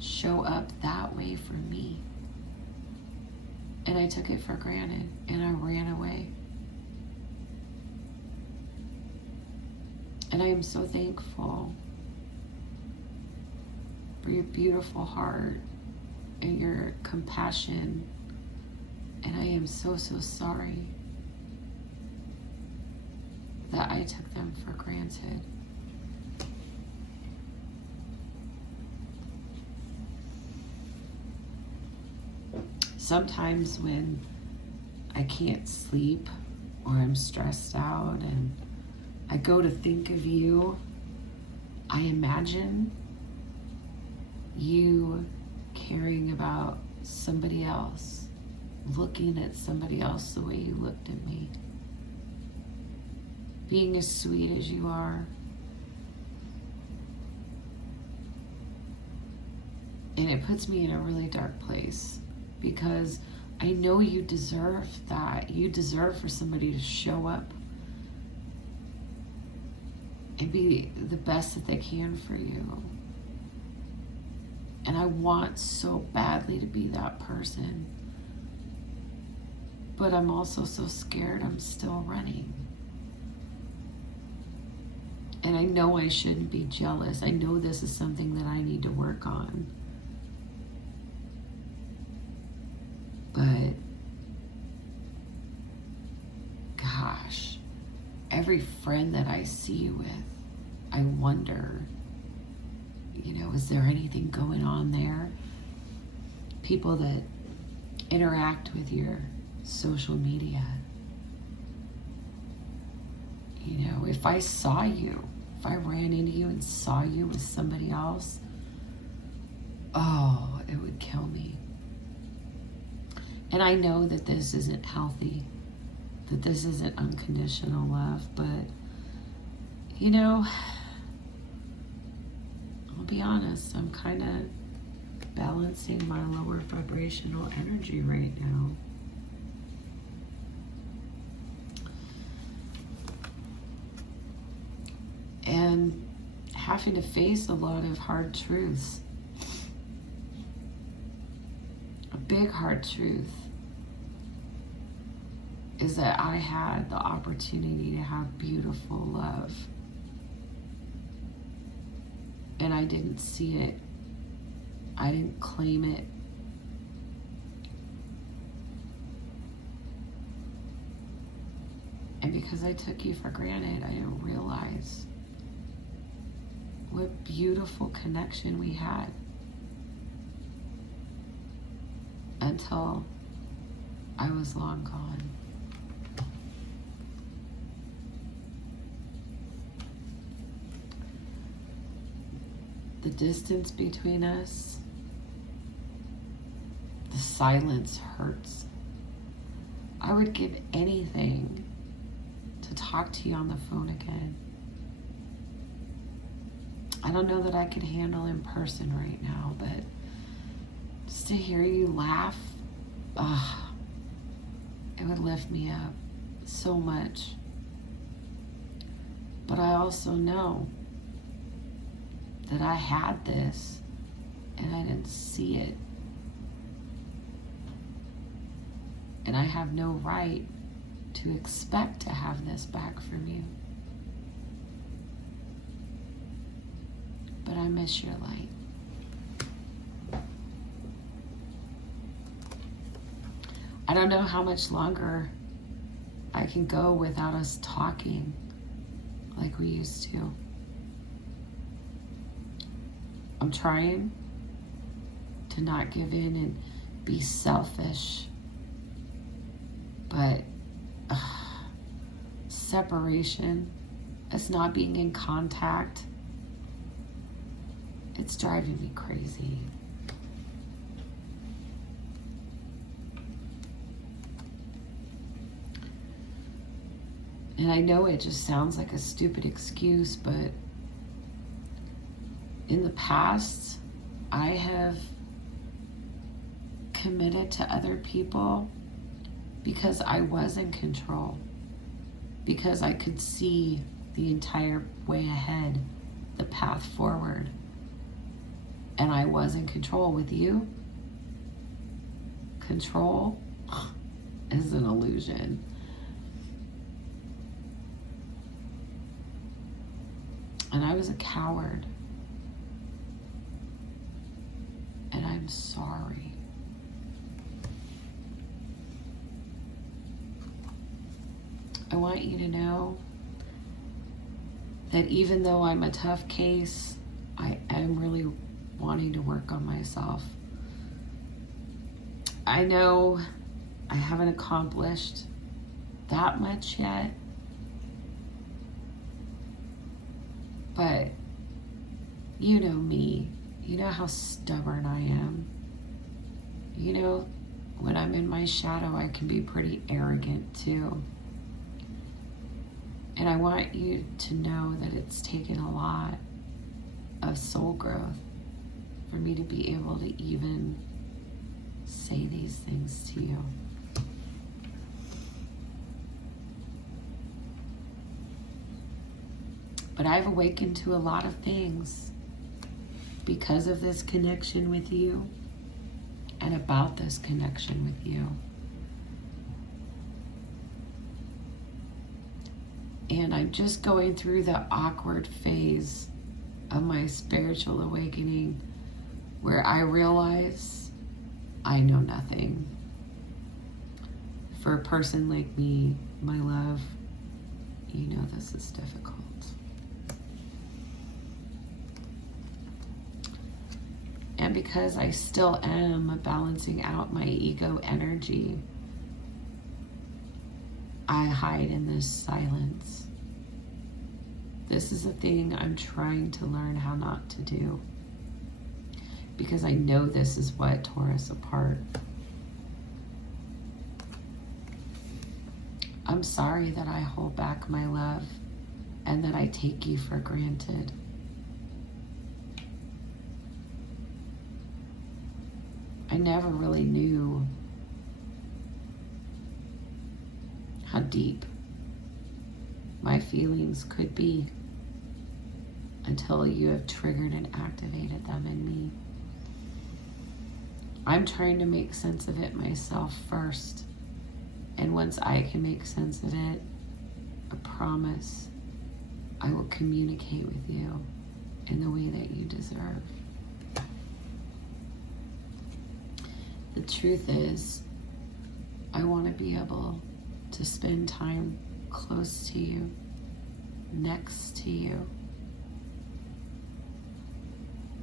show up that way for me. And I took it for granted and I ran away. And I am so thankful for your beautiful heart and your compassion. And I am so, so sorry that I took them for granted. Sometimes when I can't sleep or I'm stressed out and I go to think of you, I imagine you caring about somebody else, looking at somebody else the way you looked at me, being as sweet as you are. And it puts me in a really dark place because I know you deserve that. You deserve for somebody to show up and be the best that they can for you. And I want so badly to be that person. But I'm also so scared I'm still running. And I know I shouldn't be jealous. I know this is something that I need to work on. But gosh, every friend that I see you with, I wonder, is there anything going on there? People that interact with your social media. If I saw you, if I ran into you and saw you with somebody else, oh, it would kill me. And I know that this isn't healthy, that this isn't unconditional love, but, I'll be honest, I'm kind of balancing my lower vibrational energy right now. And having to face a lot of hard truths. A big hard truth is that I had the opportunity to have beautiful love. And I didn't see it. I didn't claim it. And because I took you for granted, I didn't realize what beautiful connection we had until I was long gone. The distance between us, the silence hurts. I would give anything to talk to you on the phone again. I don't know that I could handle in person right now, but just to hear you laugh, it would lift me up so much. But I also know that I had this and I didn't see it. And I have no right to expect to have this back from you. But I miss your light. I don't know how much longer I can go without us talking like we used to. I'm trying to not give in and be selfish, but separation, us not being in contact, it's driving me crazy. And I know it just sounds like a stupid excuse, but in the past, I have committed to other people because I was in control, because I could see the entire way ahead, the path forward, and I was in control. With you, control is an illusion. And I was a coward. And I'm sorry. I want you to know that even though I'm a tough case, I am really wanting to work on myself. I know I haven't accomplished that much yet, but you know me. You know how stubborn I am. You know, when I'm in my shadow, I can be pretty arrogant too. And I want you to know that it's taken a lot of soul growth for me to be able to even say these things to you. But I've awakened to a lot of things because of this connection with you and about this connection with you. And I'm just going through the awkward phase of my spiritual awakening where I realize I know nothing. For a person like me, my love, you know this is difficult. And because I still am balancing out my ego energy, I hide in this silence. This is a thing I'm trying to learn how not to do, because I know this is what tore us apart. I'm sorry that I hold back my love and that I take you for granted. I never really knew how deep my feelings could be until you have triggered and activated them in me. I'm trying to make sense of it myself first. And once I can make sense of it, I promise I will communicate with you in the way that you deserve. The truth is, I want to be able to spend time close to you, next to you.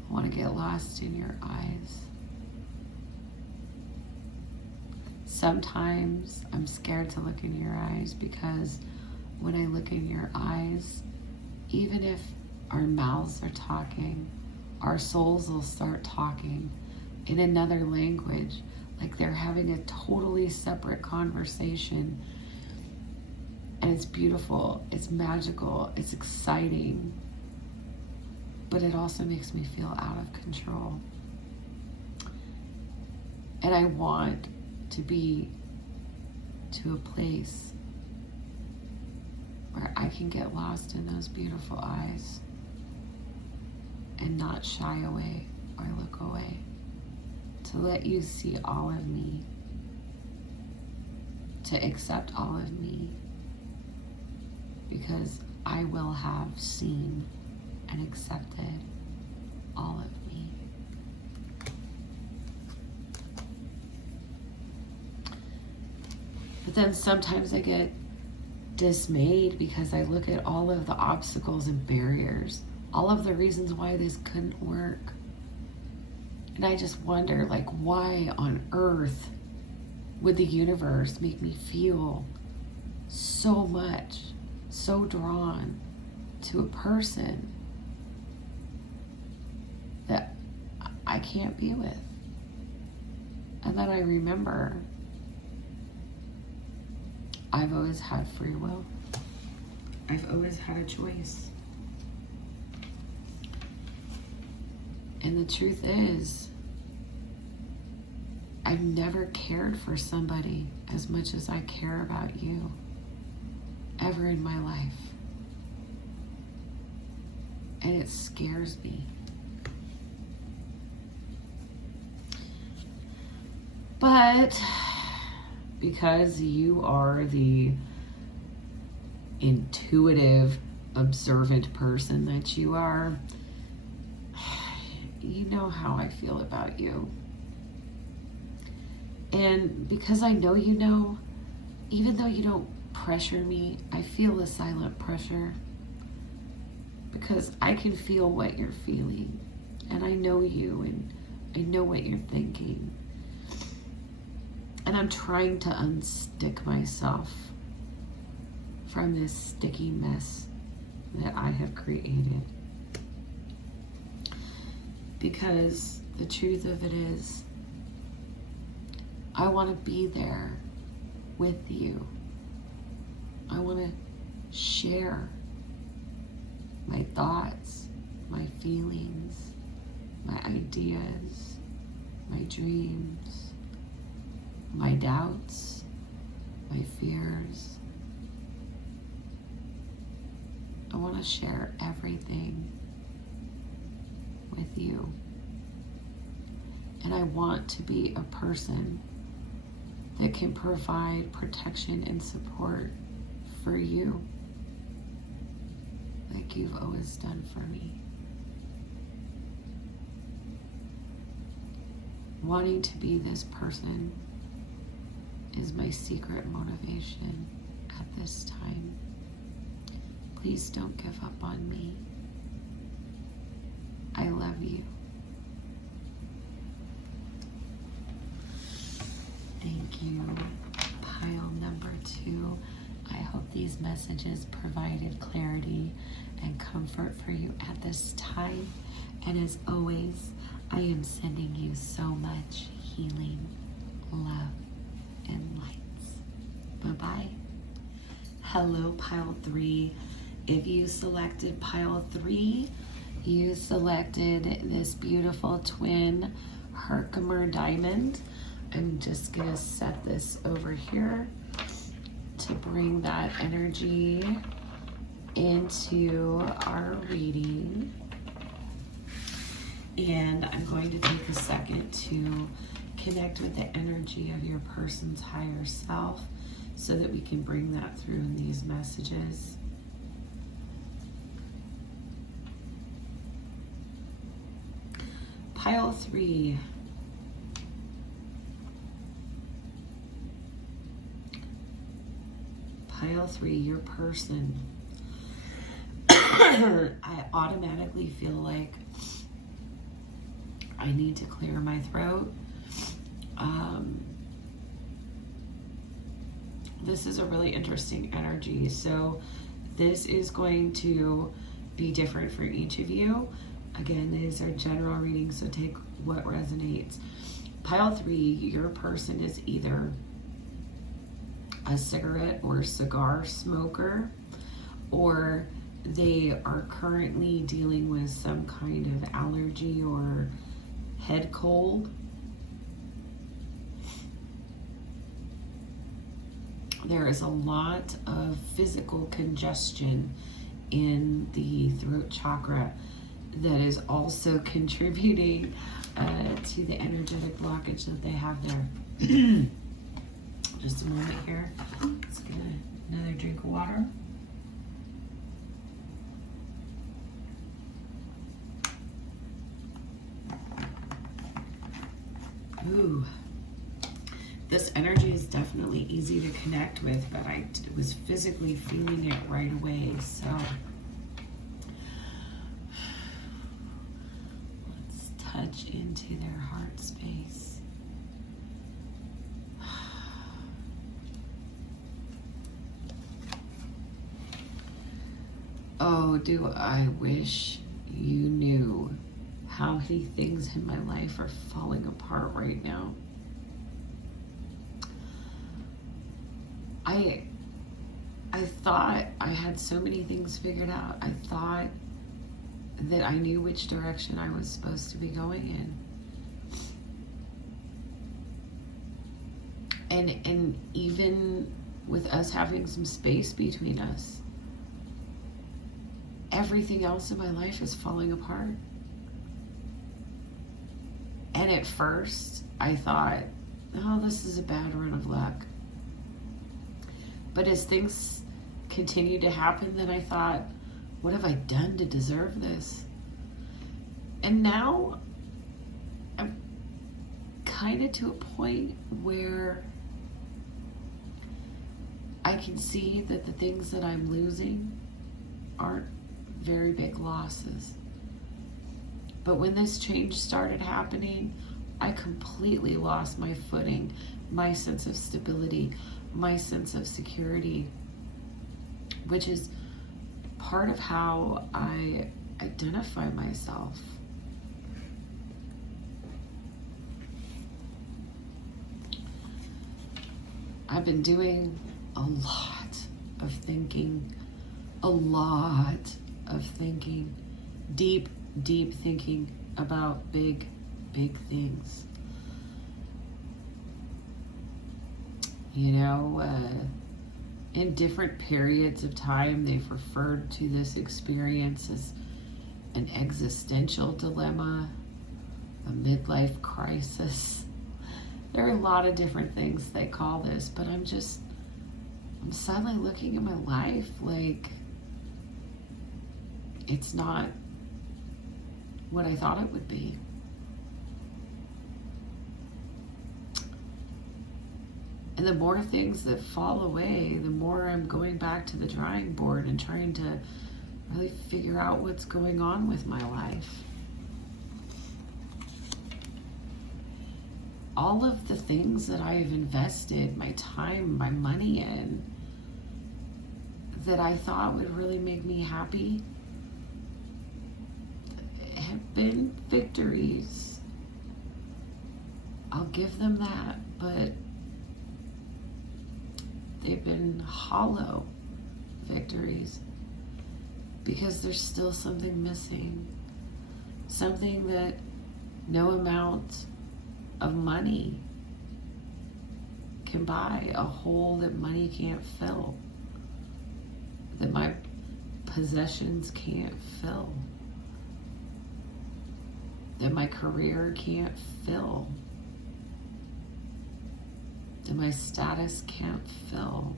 I want to get lost in your eyes. Sometimes I'm scared to look in your eyes because when I look in your eyes, even if our mouths are talking, our souls will start talking in another language, like they're having a totally separate conversation. And it's beautiful, it's magical, it's exciting, but it also makes me feel out of control. And I want to be to a place where I can get lost in those beautiful eyes and not shy away or look away, to let you see all of me, to accept all of me, because I will have seen and accepted all of me. But then sometimes I get dismayed because I look at all of the obstacles and barriers, all of the reasons why this couldn't work. And I just wonder, like, why on earth would the universe make me feel so much, so drawn to a person that I can't be with? And then I remember I've always had free will. I've always had a choice. And the truth is, I've never cared for somebody as much as I care about you, ever in my life. And it scares me. But because you are the intuitive, observant person that you are, you know how I feel about you. And because I know you know, even though you don't pressure me, I feel a silent pressure. Because I can feel what you're feeling. And I know you, and I know what you're thinking. And I'm trying to unstick myself from this sticky mess that I have created. Because the truth of it is, I want to be there with you. I want to share my thoughts, my feelings, my ideas, my dreams, my doubts, my fears. I want to share everything with you. And I want to be a person that can provide protection and support for you, like you've always done for me. Wanting to be this person is my secret motivation at this time. Please don't give up on me. I love you. Thank you. Pile number 2. I hope these messages provided clarity and comfort for you at this time. And as always, I am sending you so much healing, love, and lights. Bye-bye. Hello, pile 3. If you selected pile 3, you selected this beautiful twin Herkimer diamond. I'm just gonna set this over here to bring that energy into our reading. And I'm going to take a second to connect with the energy of your person's higher self so that we can bring that through in these messages. Pile 3. Pile 3, your person. I automatically feel like I need to clear my throat. This is a really interesting energy. So this is going to be different for each of you. Again, these are general readings, so take what resonates. Pile 3, your person is either a cigarette or cigar smoker, or they are currently dealing with some kind of allergy or head cold. There is a lot of physical congestion in the throat chakra that is also contributing to the energetic blockage that they have there. Just a moment here. Let's get another drink of water. Ooh. This energy is definitely easy to connect with, but I was physically feeling it right away, so let's touch into their heart space. Oh, do I wish you knew how many things in my life are falling apart right now. I thought I had so many things figured out. I thought that I knew which direction I was supposed to be going in. And even with us having some space between us, everything else in my life is falling apart. And at first, I thought, oh, this is a bad run of luck. But as things continued to happen, then I thought, what have I done to deserve this? And now I'm kind of to a point where I can see that the things that I'm losing aren't very big losses. But when this change started happening, I completely lost my footing, my sense of stability, my sense of security, which is part of how I identify myself. I've been doing a lot of thinking, deep thinking about big things. You know, in different periods of time, they've referred to this experience as an existential dilemma, a midlife crisis. There are a lot of different things they call this, but I'm suddenly looking at my life like it's not what I thought it would be. And the more things that fall away, the more I'm going back to the drawing board and trying to really figure out what's going on with my life. All of the things that I've invested my time, my money in, that I thought would really make me happy, have been victories. I'll give them that, but they've been hollow victories because there's still something missing. Something that no amount of money can buy, a hole that money can't fill, that my possessions can't fill, that my career can't fill, that my status can't fill.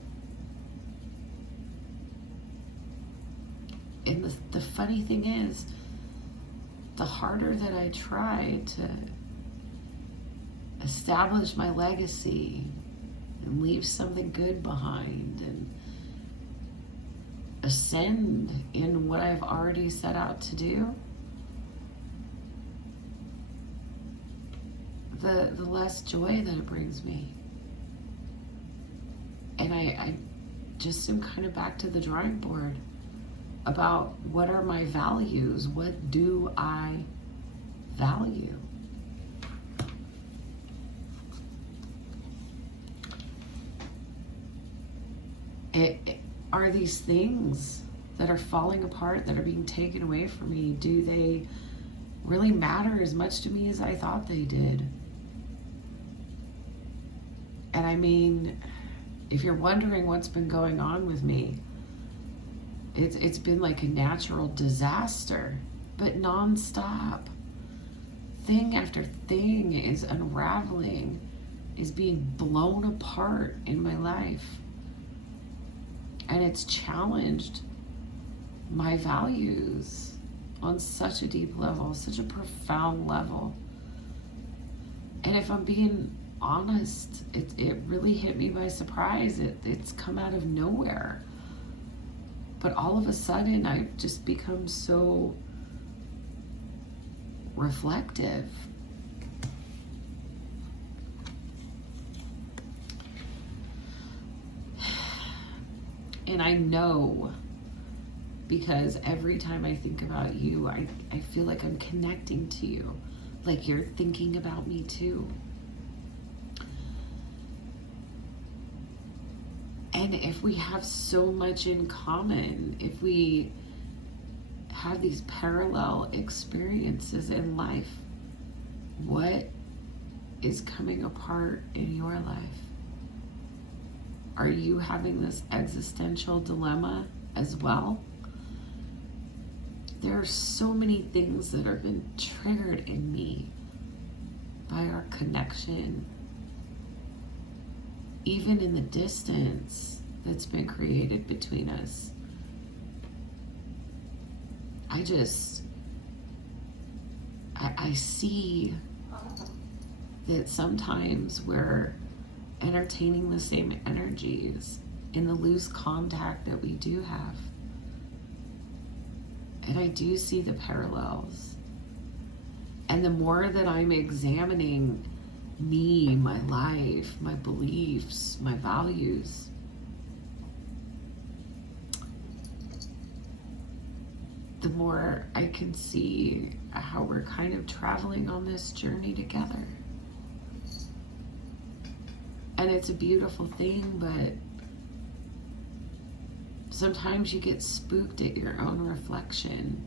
And the funny thing is, the harder that I try to establish my legacy and leave something good behind and ascend in what I've already set out to do, the less joy that it brings me. And I just am kind of back to the drawing board about what are my values? What do I value? Are these things that are falling apart, that are being taken away from me, do they really matter as much to me as I thought they did? And I mean, if you're wondering what's been going on with me, it's been like a natural disaster, but nonstop. Thing after thing is unraveling, is being blown apart in my life. And it's challenged my values on such a deep level, such a profound level. And if I'm being honest, it really hit me by surprise. It's come out of nowhere. But all of a sudden, I've just become so reflective. And I know, because every time I think about you, I feel like I'm connecting to you, like you're thinking about me too. And if we have so much in common, if we have these parallel experiences in life, what is coming apart in your life? Are you having this existential dilemma as well? There are so many things that have been triggered in me by our connection, even in the distance that's been created between us. I see that sometimes we're entertaining the same energies in the loose contact that we do have. And I do see the parallels. And the more that I'm examining me, my life, my beliefs, my values, the more I can see how we're kind of traveling on this journey together. And it's a beautiful thing, but sometimes you get spooked at your own reflection.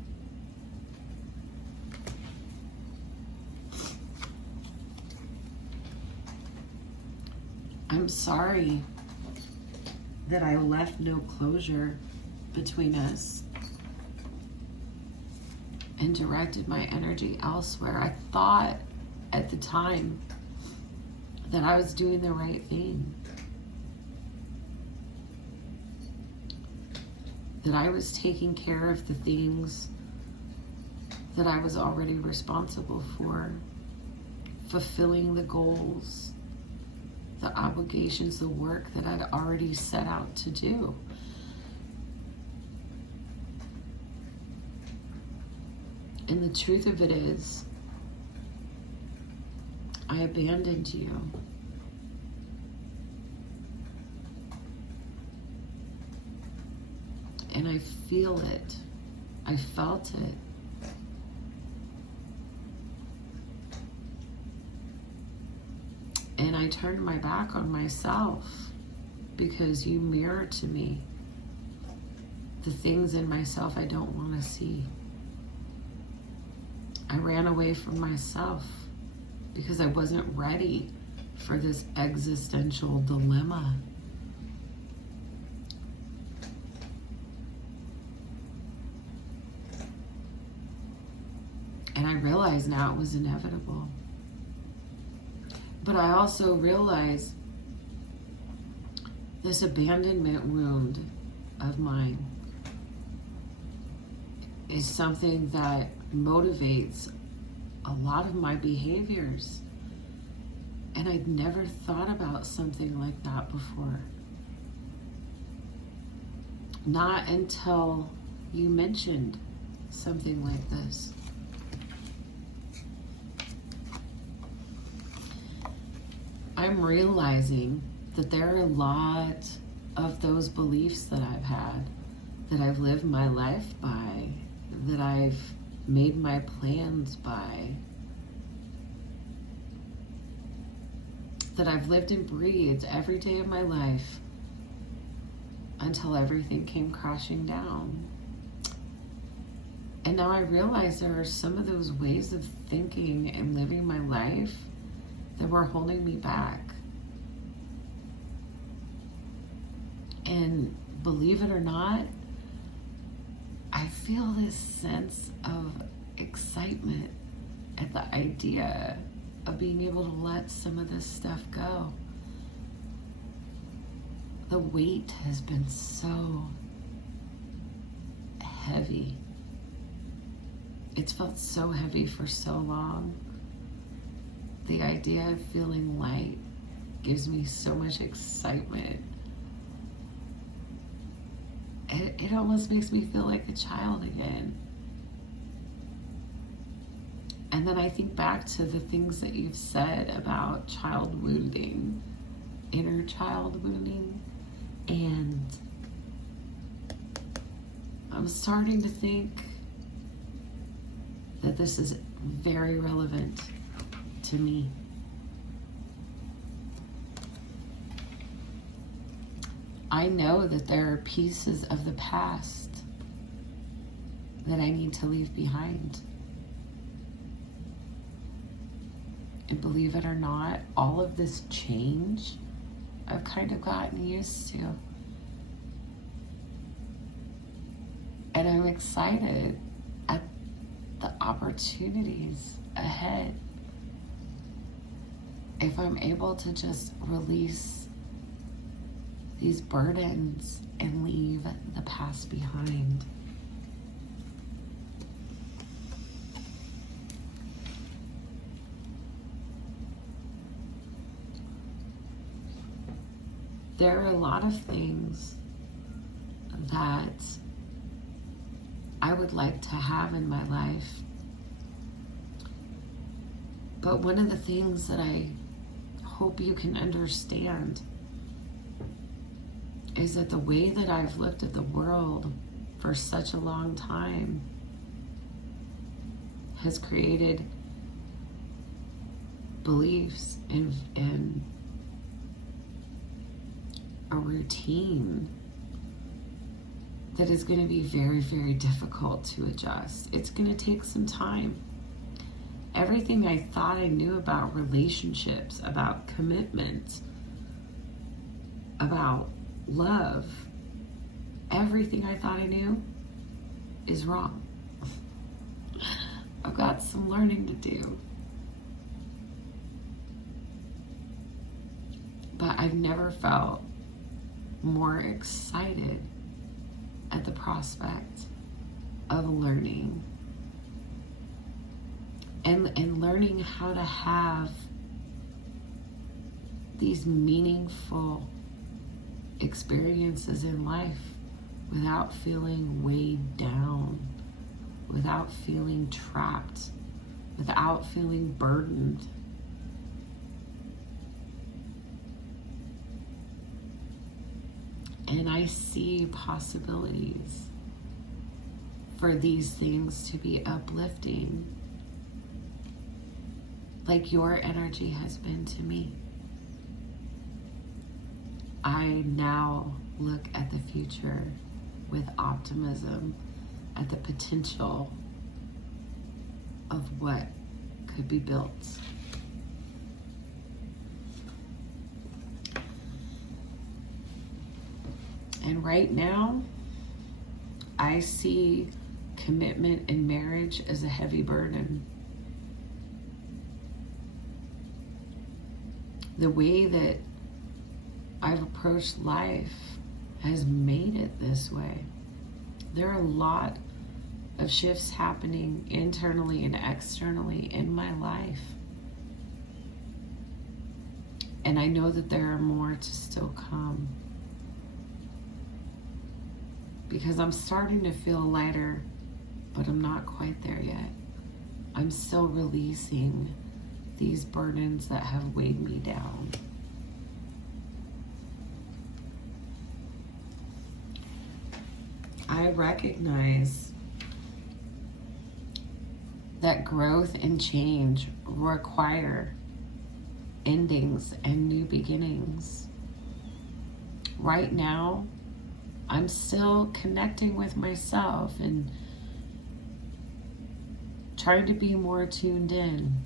I'm sorry that I left no closure between us and directed my energy elsewhere. I thought at the time that I was doing the right thing, that I was taking care of the things that I was already responsible for, fulfilling the goals, the obligations, the work that I'd already set out to do. And the truth of it is, I abandoned you. And I feel it. I felt it. And I turned my back on myself because you mirror to me the things in myself I don't want to see. I ran away from myself because I wasn't ready for this existential dilemma. And I realize now it was inevitable. But I also realize this abandonment wound of mine is something that motivates a lot of my behaviors. And I'd never thought about something like that before. not until you mentioned something like this. I'm realizing that there are a lot of those beliefs that I've had, that I've lived my life by, that I've made my plans by, that I've lived and breathed every day of my life until everything came crashing down. And now I realize there are some of those ways of thinking and living my life that were holding me back. And believe it or not, I feel this sense of excitement at the idea of being able to let some of this stuff go. The weight has been so heavy. It's felt so heavy for so long. The idea of feeling light gives me so much excitement. It almost makes me feel like a child again. And then I think back to the things that you've said about child wounding, inner child wounding, and I'm starting to think that this is very relevant to me. I know that there are pieces of the past that I need to leave behind. And believe it or not, all of this change I've kind of gotten used to. And I'm excited at the opportunities ahead if I'm able to just release these burdens and leave the past behind. There are a lot of things that I would like to have in my life. But one of the things that I hope you can understand is that the way that I've looked at the world for such a long time has created beliefs and a routine that is going to be very, very difficult to adjust. It's going to take some time. Everything I thought I knew about relationships, about commitment, about love, everything I thought I knew is wrong. I've got some learning to do. But I've never felt more excited at the prospect of learning and learning how to have these meaningful experiences in life without feeling weighed down, without feeling trapped, without feeling burdened. And I see possibilities for these things to be uplifting, like your energy has been to me. I now look at the future with optimism, at the potential of what could be built. And right now, I see commitment in marriage as a heavy burden. The way that I've approached life has made it this way. There are a lot of shifts happening internally and externally in my life. And I know that there are more to still come. because I'm starting to feel lighter, but I'm not quite there yet. I'm still releasing these burdens that have weighed me down. I recognize that growth and change require endings and new beginnings. Right now, I'm still connecting with myself and trying to be more tuned in.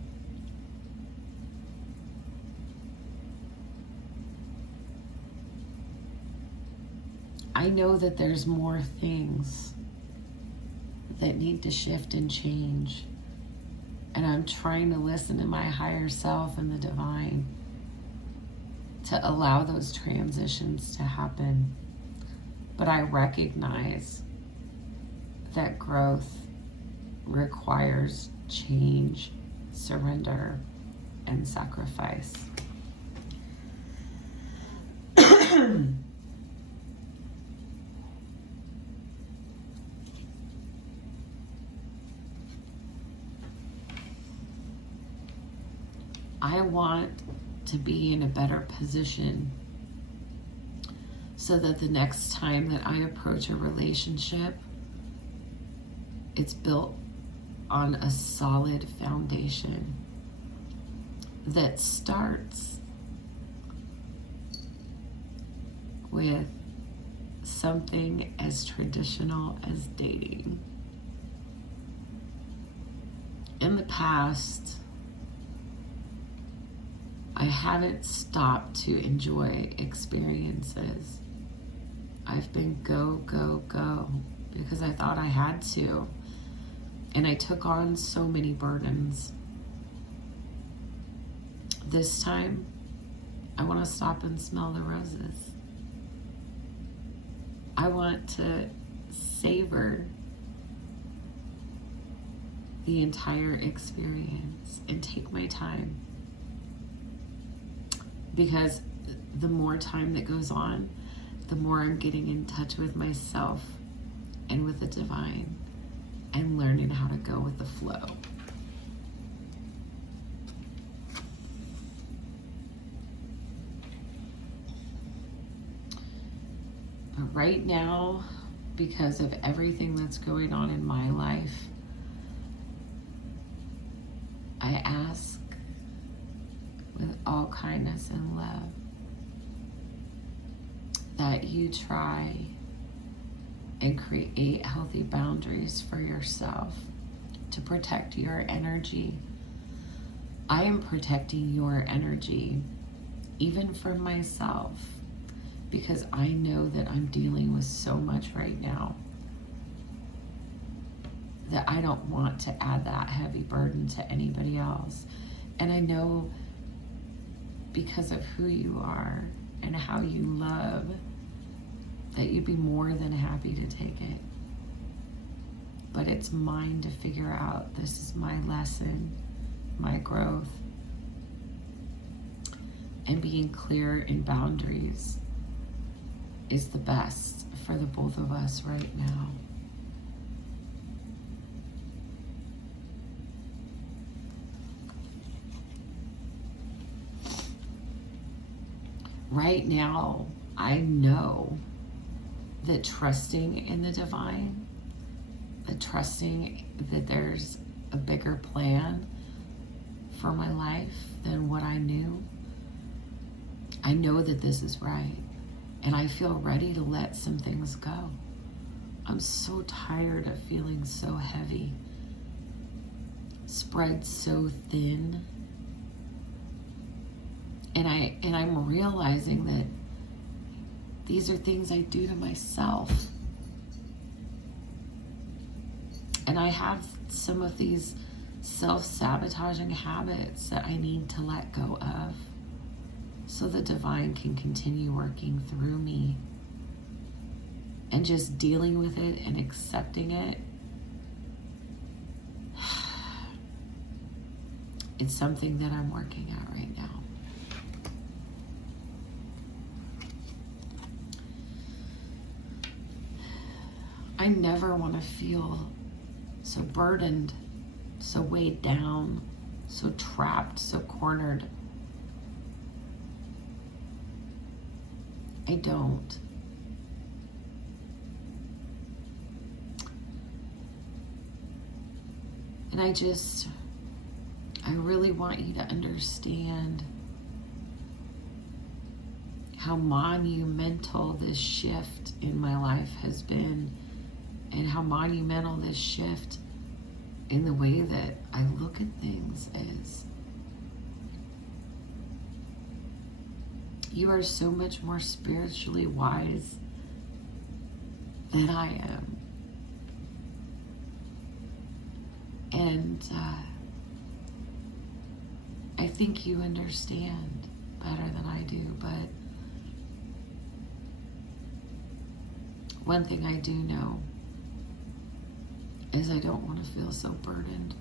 I know that there's more things that need to shift and change. And I'm trying to listen to my higher self and the divine to allow those transitions to happen. But I recognize that growth requires change, surrender, and sacrifice. I want to be in a better position so that the next time that I approach a relationship, it's built on a solid foundation that starts with something as traditional as dating. In the past, I haven't stopped to enjoy experiences. I've been go, go, go because I thought I had to. And I took on so many burdens. This time, I want to stop and smell the roses. I want to savor the entire experience and take my time. Because the more time that goes on, the more I'm getting in touch with myself and with the divine and learning how to go with the flow. But right now, because of everything that's going on in my life, I ask with all kindness and love that you try and create healthy boundaries for yourself to protect your energy. I am protecting your energy, even for myself, because I know that I'm dealing with so much right now that I don't want to add that heavy burden to anybody else. And I know because of who you are and how you love, that you'd be more than happy to take it. But it's mine to figure out. This is my lesson, my growth, and being clear in boundaries is the best for the both of us right now. Right now, I know that trusting in the divine, that trusting that there's a bigger plan for my life than what I knew, I know that this is right. And I feel ready to let some things go. I'm so tired of feeling so heavy, spread so thin. And I'm realizing that these are things I do to myself. And I have some of these self-sabotaging habits that I need to let go of so the divine can continue working through me. And just dealing with it and accepting it, it's something that I'm working at right now. I never want to feel so burdened, so weighed down, so trapped, so cornered. I don't. And I really want you to understand how monumental this shift in my life has been, and how monumental this shift in the way that I look at things is. You are so much more spiritually wise than I am. And I think you understand better than I do, but one thing I do know is I don't want to feel so burdened.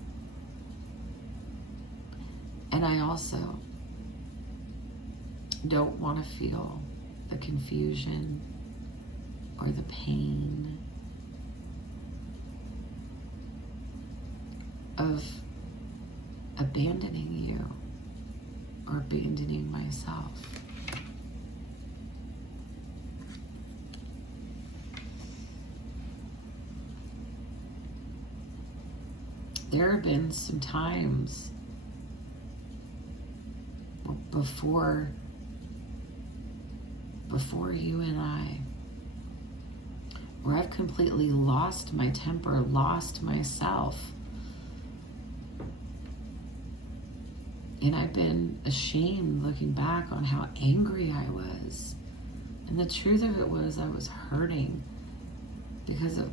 And I also don't want to feel the confusion or the pain of abandoning you or abandoning myself. There have been some times before you and I, where I've completely lost my temper, lost myself. And I've been ashamed looking back on how angry I was. And the truth of it was I was hurting because of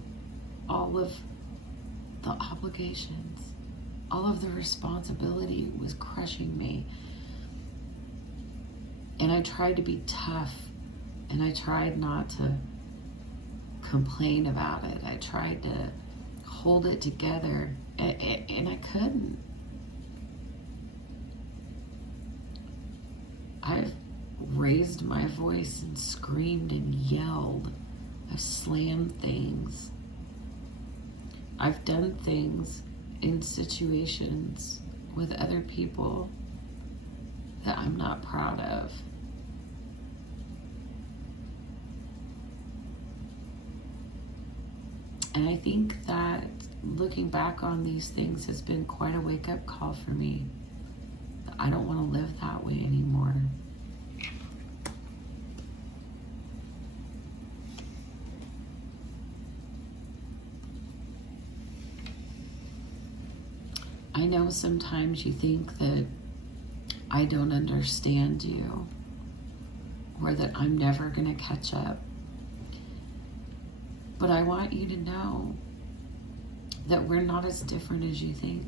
all of the obligations, all of the responsibility was crushing me. And I tried to be tough, and I tried not to complain about it. I tried to hold it together, and I couldn't. I've raised my voice and screamed and yelled. I've slammed things. I've done things in situations with other people that I'm not proud of. And I think that looking back on these things has been quite a wake-up call for me. I don't want to live that way anymore. I know sometimes you think that I don't understand you, or that I'm never going to catch up. But I want you to know that we're not as different as you think.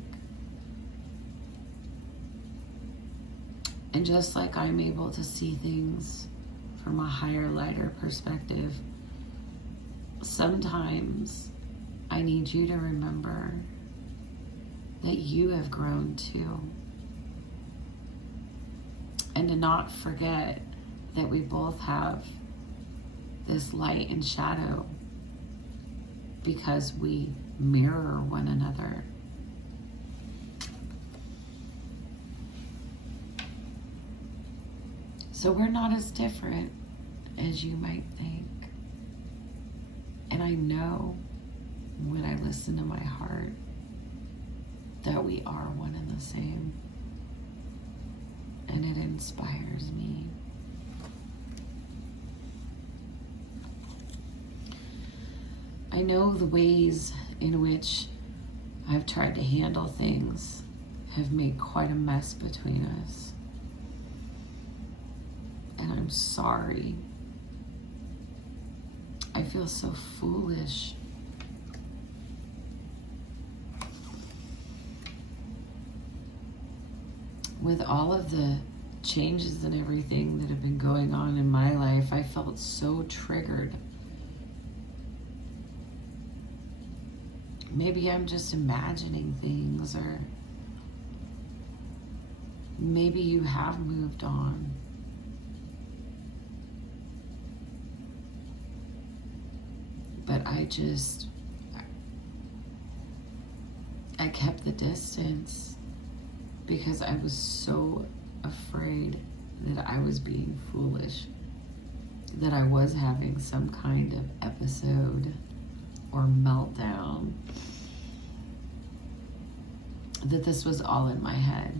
And just like I'm able to see things from a higher, lighter perspective, sometimes I need you to remember that you have grown too. And to not forget that we both have this light and shadow because we mirror one another. So we're not as different as you might think. And I know when I listen to my heart that we are one and the same. And it inspires me. I know the ways in which I've tried to handle things have made quite a mess between us. And I'm sorry. I feel so foolish. With all of the changes and everything that have been going on in my life, I felt so triggered. Maybe I'm just imagining things, or maybe you have moved on. But But I kept the distance because I was so afraid that I was being foolish, that I was having some kind of episode or meltdown, that this was all in my head.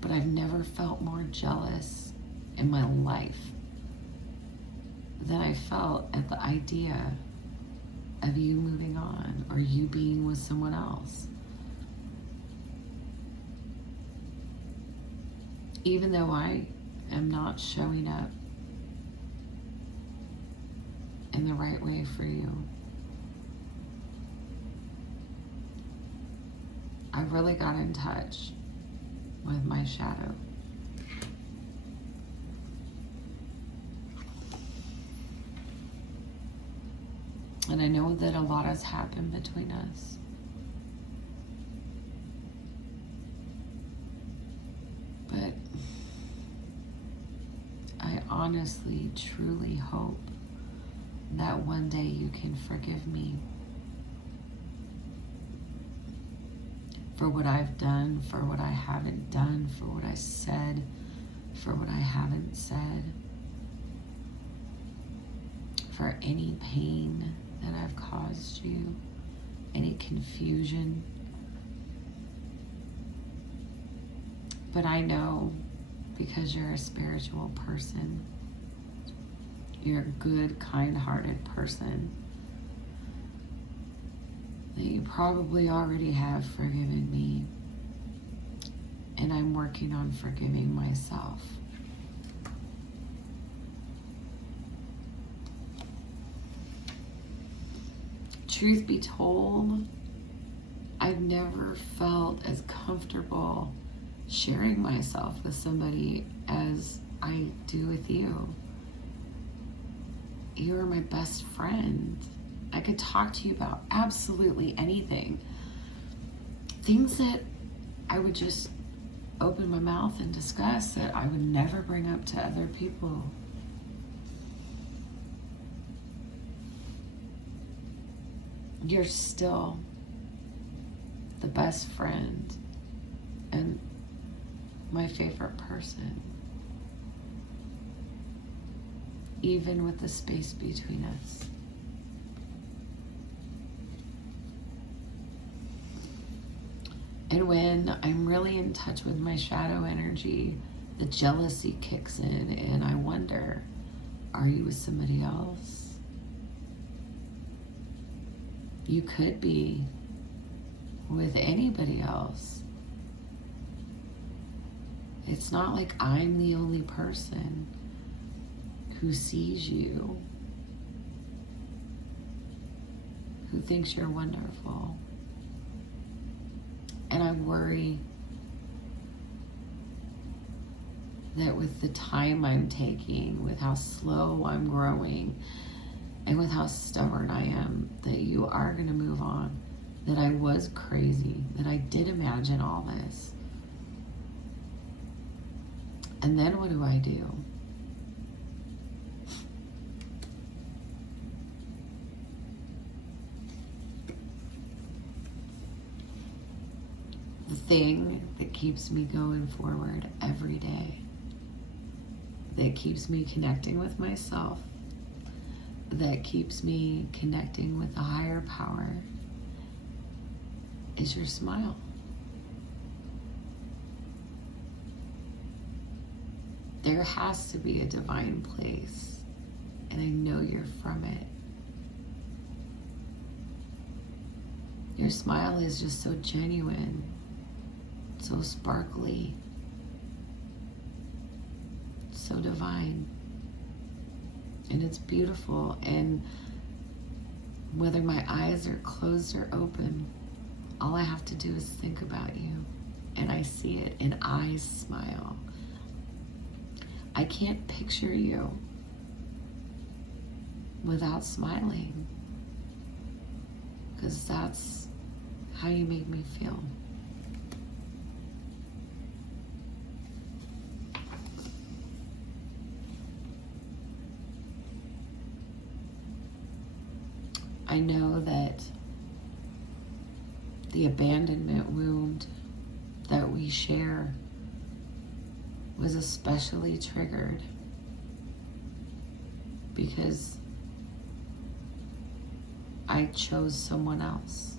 But I've never felt more jealous in my life than I felt at the idea of you moving on or you being with someone else. Even though I am not showing up in the right way for you, I really got in touch with my shadow. And I know that a lot has happened between us. But I honestly, truly hope that one day you can forgive me for what I've done, for what I haven't done, for what I said, for what I haven't said, for any pain that I've caused you, any confusion. But I know, because you're a spiritual person, you're a good, kind-hearted person, that you probably already have forgiven me, and I'm working on forgiving myself. Truth be told, I've never felt as comfortable sharing myself with somebody as I do with you. You are my best friend. I could talk to you about absolutely anything. Things that I would just open my mouth and discuss that I would never bring up to other people. You're still the best friend and my favorite person, even with the space between us. And when I'm really in touch with my shadow energy, the jealousy kicks in and I wonder, are you with somebody else? You could be with anybody else. It's not like I'm the only person who sees you, who thinks you're wonderful. And I worry that with the time I'm taking, with how slow I'm growing, and with how stubborn I am, that you are going to move on, that I was crazy, that I did imagine all this. And then what do I do? The thing that keeps me going forward every day, that keeps me connecting with myself, that keeps me connecting with a higher power, is your smile. There has to be a divine place, and I know you're from it. Your smile is just so genuine, so sparkly, so divine. And it's beautiful, and whether my eyes are closed or open, all I have to do is think about you, and I see it, and I smile. I can't picture you without smiling, because that's how you make me feel. I know that the abandonment wound that we share was especially triggered because I chose someone else.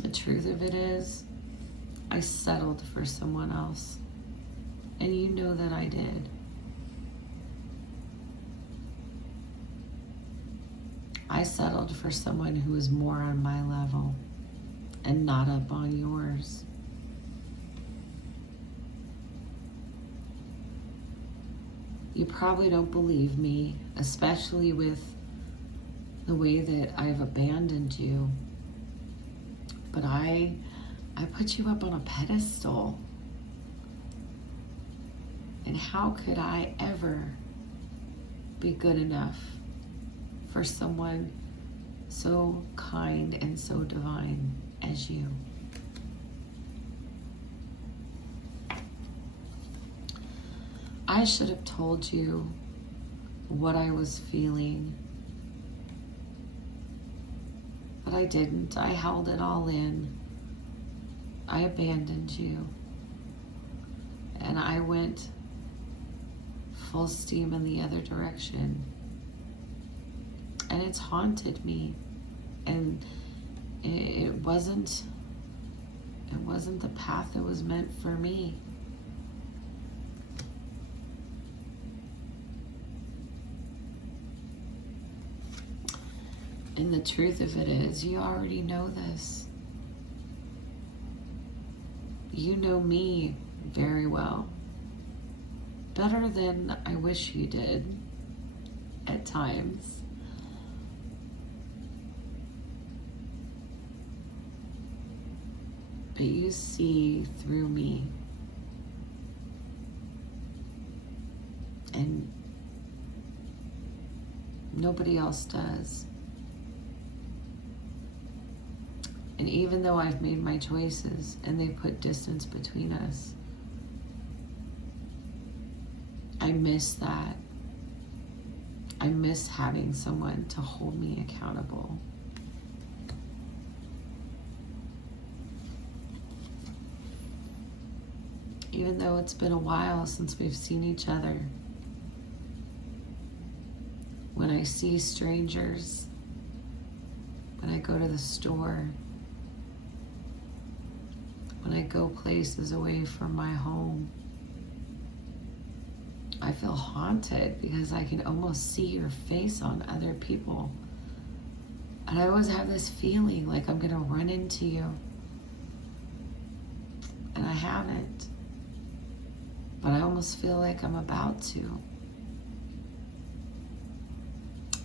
The truth of it is, I settled for someone else. And you know that I did. I settled for someone who was more on my level and not up on yours. You probably don't believe me, especially with the way that I've abandoned you. But I put you up on a pedestal. And how could I ever be good enough for someone so kind and so divine as you? I should have told you what I was feeling, but I didn't. I held it all in. I abandoned you, and I went full steam in the other direction, and it's haunted me, and it wasn't the path that was meant for me. And the truth of it is, you already know this. You know me very well. Better than I wish you did at times. But you see through me. And nobody else does. And even though I've made my choices and they put distance between us, I miss that. I miss having someone to hold me accountable. Even though it's been a while since we've seen each other, when I see strangers, when I go to the store, when I go places away from my home, I feel haunted because I can almost see your face on other people. And I always have this feeling like I'm gonna run into you. And I haven't. But I almost feel like I'm about to.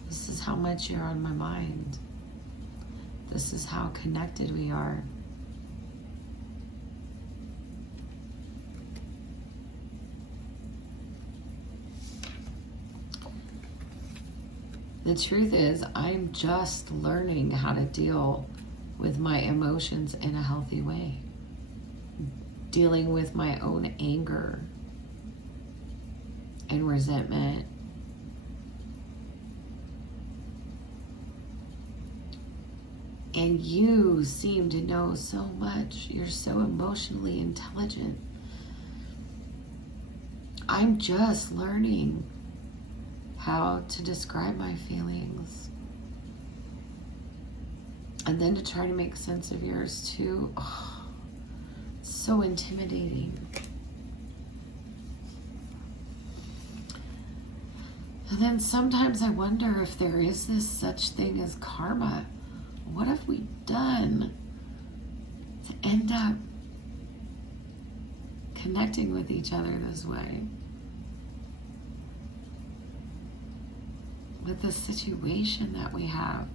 This is how much you're on my mind. This is how connected we are. The truth is, I'm just learning how to deal with my emotions in a healthy way. Dealing with my own anger and resentment. And you seem to know so much. You're so emotionally intelligent. I'm just learning how to describe my feelings. And then to try to make sense of yours too. Oh, it's so intimidating. And then sometimes I wonder if there is this such thing as karma. What have we done to end up connecting with each other this way? With the situation that we have.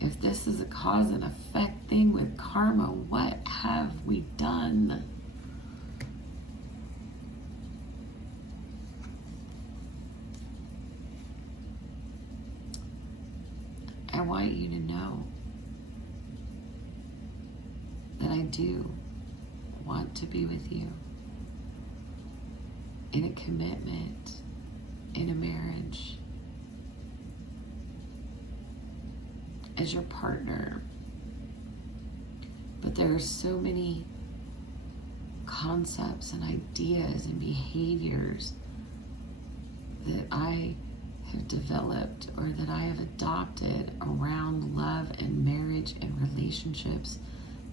If this is a cause and effect thing with karma, what have we done? I want you to know that I do want to be with you. in a commitment, in a marriage, as your partner. But there are so many concepts and ideas and behaviors that I have developed or that I have adopted around love and marriage and relationships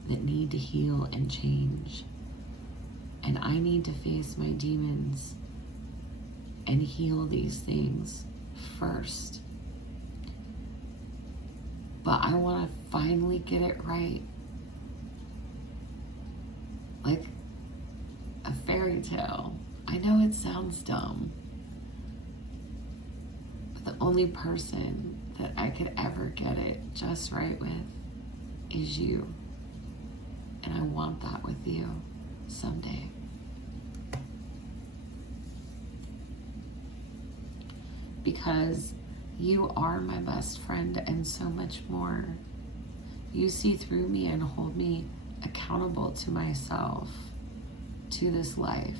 that need to heal and change. And I need to face my demons and heal these things first. But I want to finally get it right. Like a fairy tale. I know it sounds dumb, but the only person that I could ever get it just right with is you. And I want that with you someday. Because you are my best friend and so much more. You see through me and hold me accountable to myself, to this life.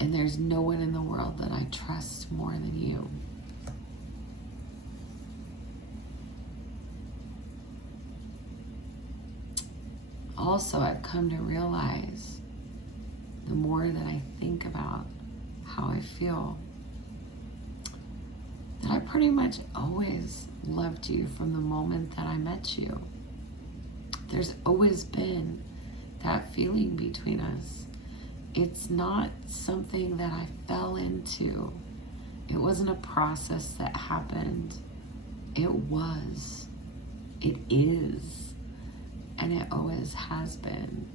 And there's no one in the world that I trust more than you. Also, I've come to realize the more that I think about how I feel, that I pretty much always loved you from the moment that I met you. There's always been that feeling between us. It's not something that I fell into. It wasn't a process that happened. It was. It is. And it always has been.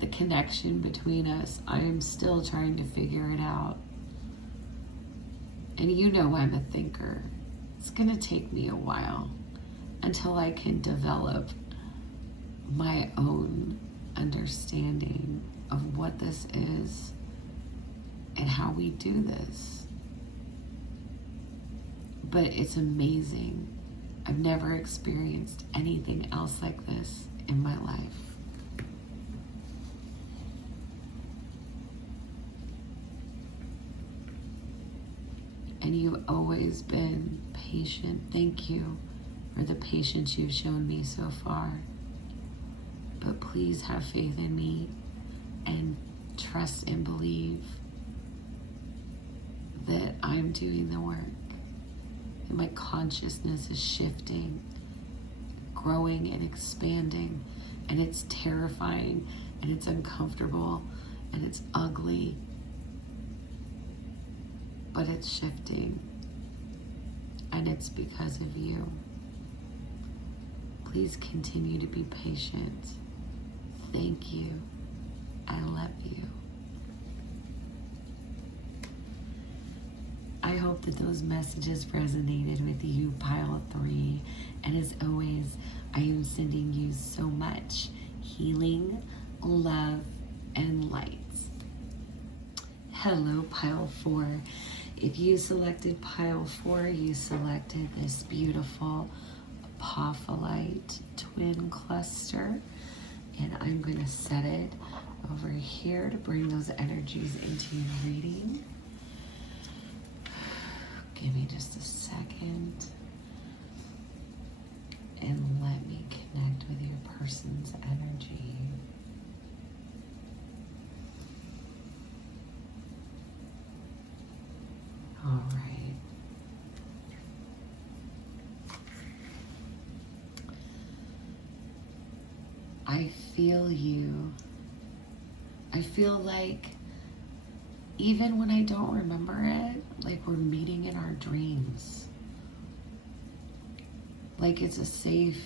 The connection between us, I am still trying to figure it out. And you know I'm a thinker. It's gonna take me a while until I can develop my own understanding of what this is and how we do this. But it's amazing. I've never experienced anything else like this in my life. And you've always been patient. Thank you for the patience you've shown me so far. But please have faith in me and trust and believe that I'm doing the work. And my consciousness is shifting, growing and expanding. And it's terrifying and it's uncomfortable and it's ugly. But it's shifting, and it's because of you. Please continue to be patient. Thank you. I love you. I hope that those messages resonated with you, pile 3. And as always, I am sending you so much healing, love, and light. Hello, pile 4. If you selected pile 4, you selected this beautiful Apophyllite twin cluster. And I'm going to set it over here to bring those energies into your reading. Give me just a second. And let me connect with your person's energy. All right. I feel you. I feel like even when I don't remember it, like we're meeting in our dreams. Like it's a safe,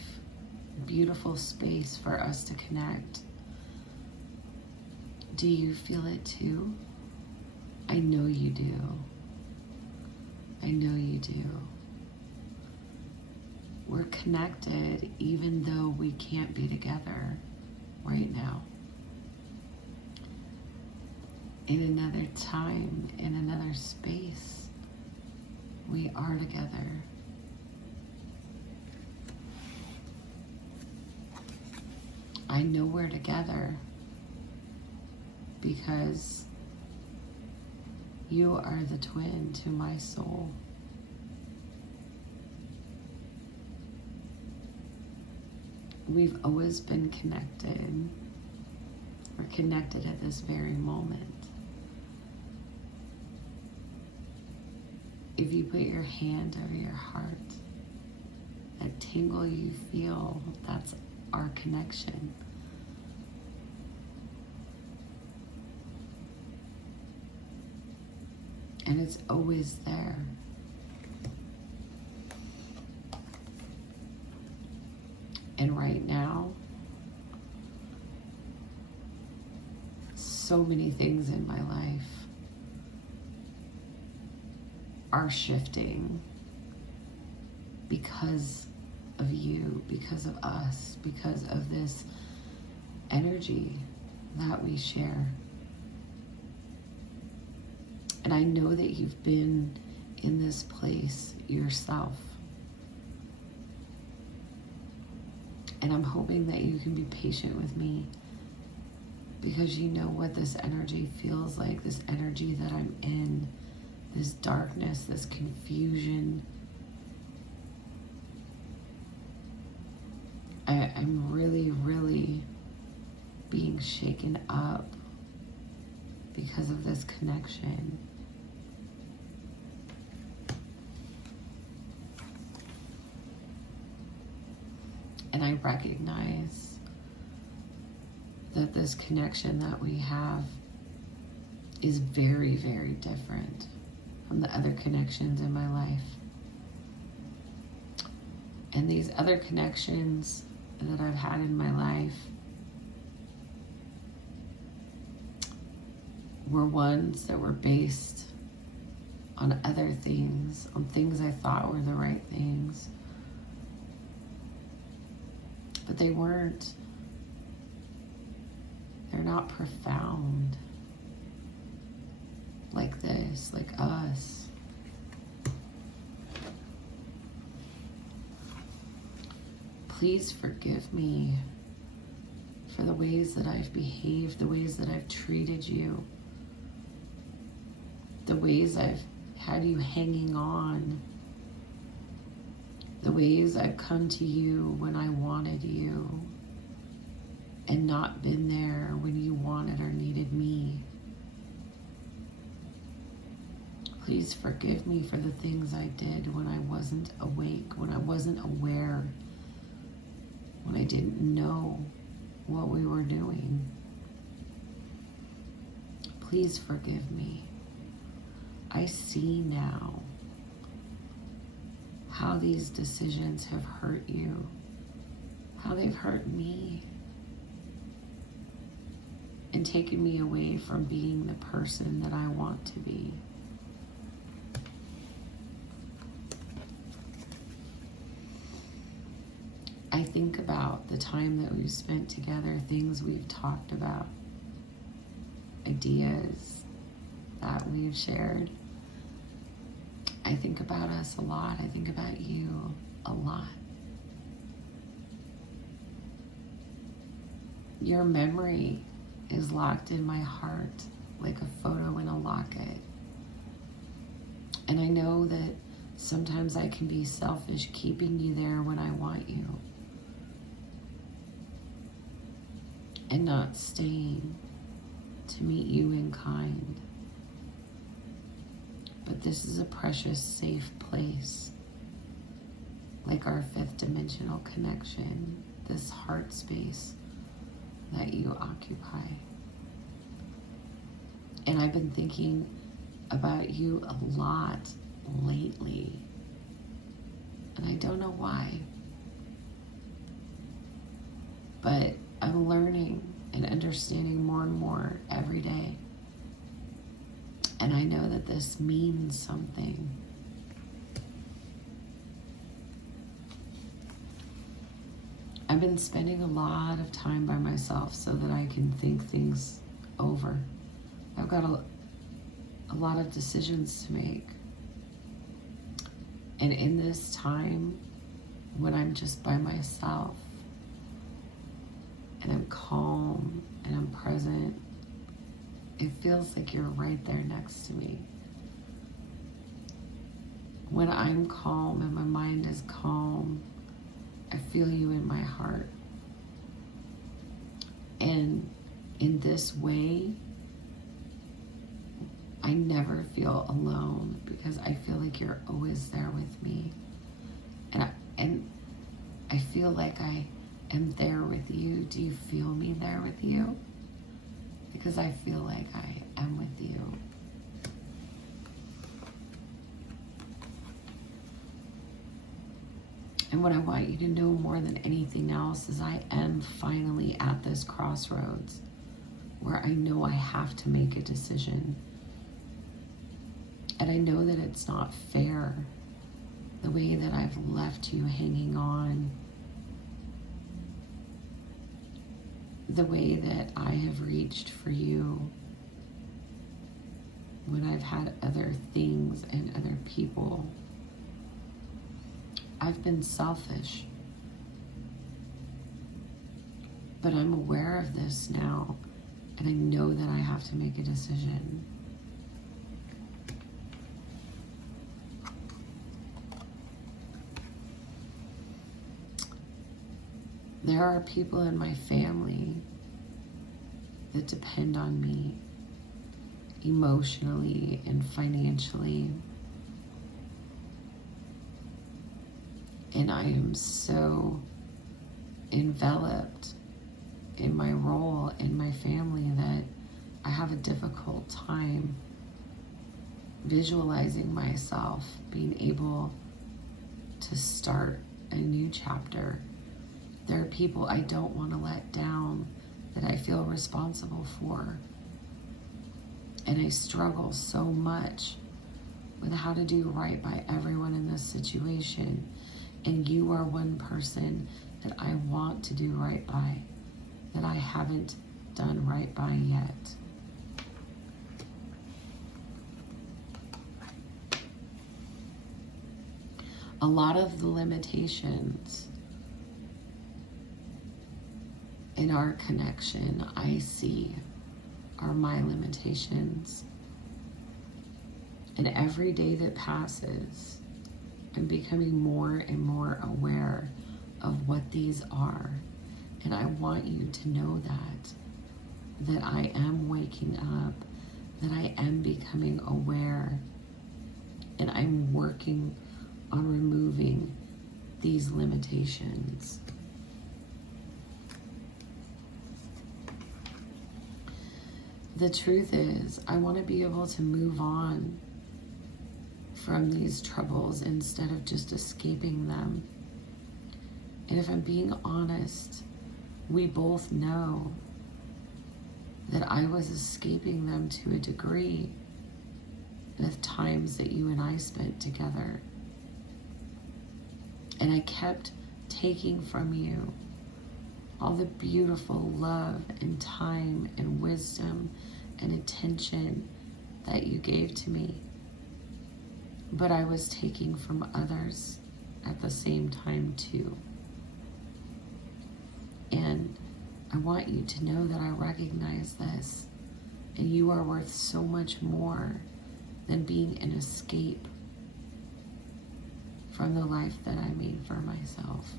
beautiful space for us to connect. Do you feel it too? I know you do. I know you do. We're connected even though we can't be together right now. In another time, in another space, we are together. I know we're together because you are the twin to my soul. We've always been connected. We're connected at this very moment. If you put your hand over your heart, that tingle you feel, that's our connection. And it's always there. And right now, so many things in my life are shifting because of you, because of us, because of this energy that we share. And I know that you've been in this place yourself. And I'm hoping that you can be patient with me because you know what this energy feels like, this energy that I'm in, this darkness, this confusion. I'm really, really being shaken up because of this connection. And I recognize that this connection that we have is very, very different from the other connections in my life. And these other connections that I've had in my life were ones that were based on other things, on things I thought were the right things. But they weren't. They're not profound like this, like us. Please forgive me for the ways that I've behaved, the ways that I've treated you, the ways I've had you hanging on, the ways I've come to you when I wanted you and not been there when you wanted or needed me. Please forgive me for the things I did when I wasn't awake, when I wasn't aware, when I didn't know what we were doing. Please forgive me. I see now how these decisions have hurt you, how they've hurt me, and taken me away from being the person that I want to be. I think about the time that we've spent together, things we've talked about, ideas that we've shared. I think about us a lot. I think about you a lot. Your memory is locked in my heart like a photo in a locket. And I know that sometimes I can be selfish keeping you there when I want you and not staying to meet you in kind. But this is a precious, safe place, like our fifth dimensional connection, this heart space that you occupy. And I've been thinking about you a lot lately, and I don't know why, but I'm learning and understanding more and more every day. And I know that this means something. I've been spending a lot of time by myself so that I can think things over. I've got a lot of decisions to make. And in this time, when I'm just by myself, and I'm calm and I'm present. It feels like you're right there next to me. When I'm calm and my mind is calm, I feel you in my heart. And in this way, I never feel alone because I feel like you're always there with me. And I feel like I am there with you. Do you feel me there with you? Because I feel like I am with you. And what I want you to know more than anything else is I am finally at this crossroads where I know I have to make a decision. And I know that it's not fair, the way that I've left you hanging on, the way that I have reached for you when I've had other things and other people. I've been selfish, but I'm aware of this now, and I know that I have to make a decision. There are people in my family that depend on me emotionally and financially. And I am so enveloped in my role in my family that I have a difficult time visualizing myself being able to start a new chapter. There are people I don't want to let down that I feel responsible for. And I struggle so much with how to do right by everyone in this situation. And you are one person that I want to do right by, that I haven't done right by yet. A lot of the limitations in our connection I see are my limitations. And every day that passes, I'm becoming more and more aware of what these are. And I want you to know that I am waking up, that I am becoming aware, and I'm working on removing these limitations. The truth is, I want to be able to move on from these troubles instead of just escaping them. And if I'm being honest, we both know that I was escaping them to a degree with times that you and I spent together. And I kept taking from you all the beautiful love and time and wisdom and attention that you gave to me. But I was taking from others at the same time too. And I want you to know that I recognize this, and you are worth so much more than being an escape from the life that I made for myself.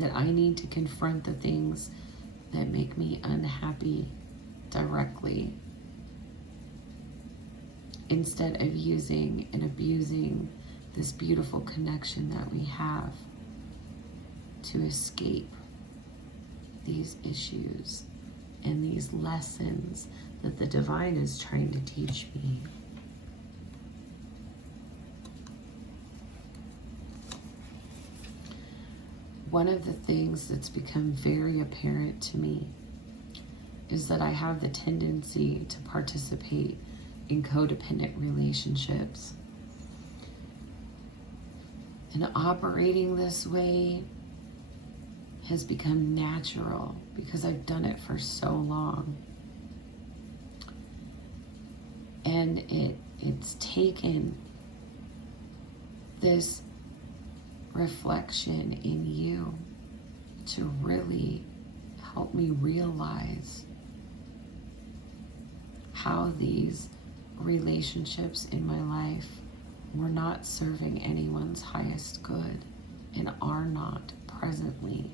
That I need to confront the things that make me unhappy directly, instead of using and abusing this beautiful connection that we have to escape these issues and these lessons that the divine is trying to teach me. One of the things that's become very apparent to me is that I have the tendency to participate in codependent relationships. And operating this way has become natural because I've done it for so long. And it's taken this reflection in you to really help me realize how these relationships in my life were not serving anyone's highest good and are not presently.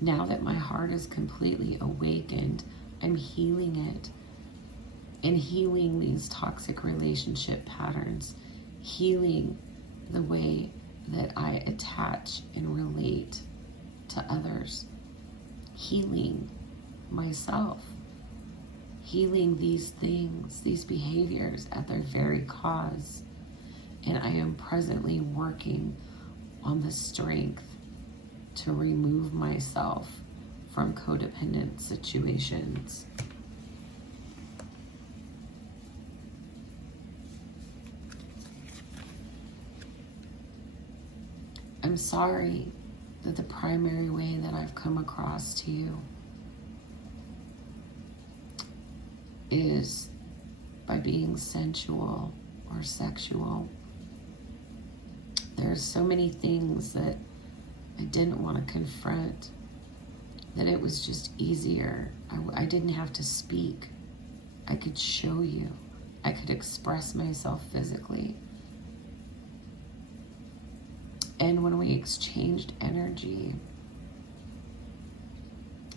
Now that my heart is completely awakened, I'm healing it and healing these toxic relationship patterns, healing the way that I attach and relate to others, healing myself, healing these things, these behaviors at their very cause. And I am presently working on the strength to remove myself from codependent situations. I'm sorry that the primary way that I've come across to you is by being sensual or sexual. There's so many things that I didn't want to confront, that it was just easier. I didn't have to speak. I could show you. I could express myself physically. And when we exchanged energy,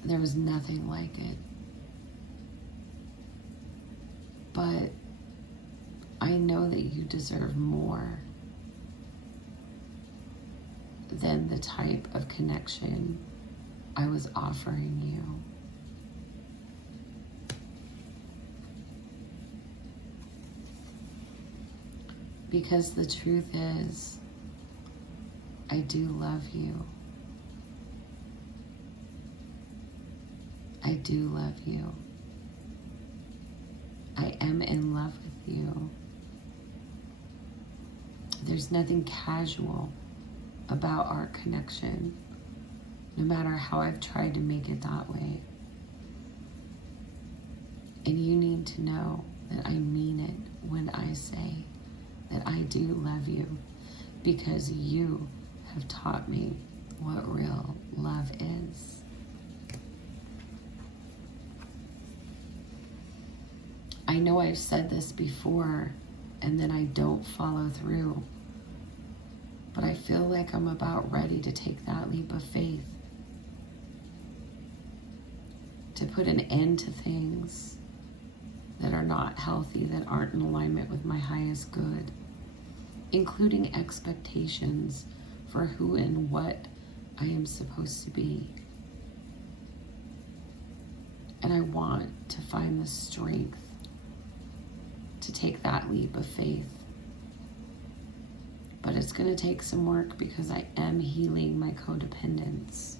there was nothing like it. But I know that you deserve more than the type of connection I was offering you. Because the truth is, I do love you. I do love you. I am in love with you. There's nothing casual about our connection, no matter how I've tried to make it that way. And you need to know that I mean it when I say that I do love you, because you have taught me what real love is. I know I've said this before and then I don't follow through, but I feel like I'm about ready to take that leap of faith, to put an end to things that are not healthy, that aren't in alignment with my highest good, including expectations for who and what I am supposed to be. And I want to find the strength to take that leap of faith. But it's going to take some work, because I am healing my codependence.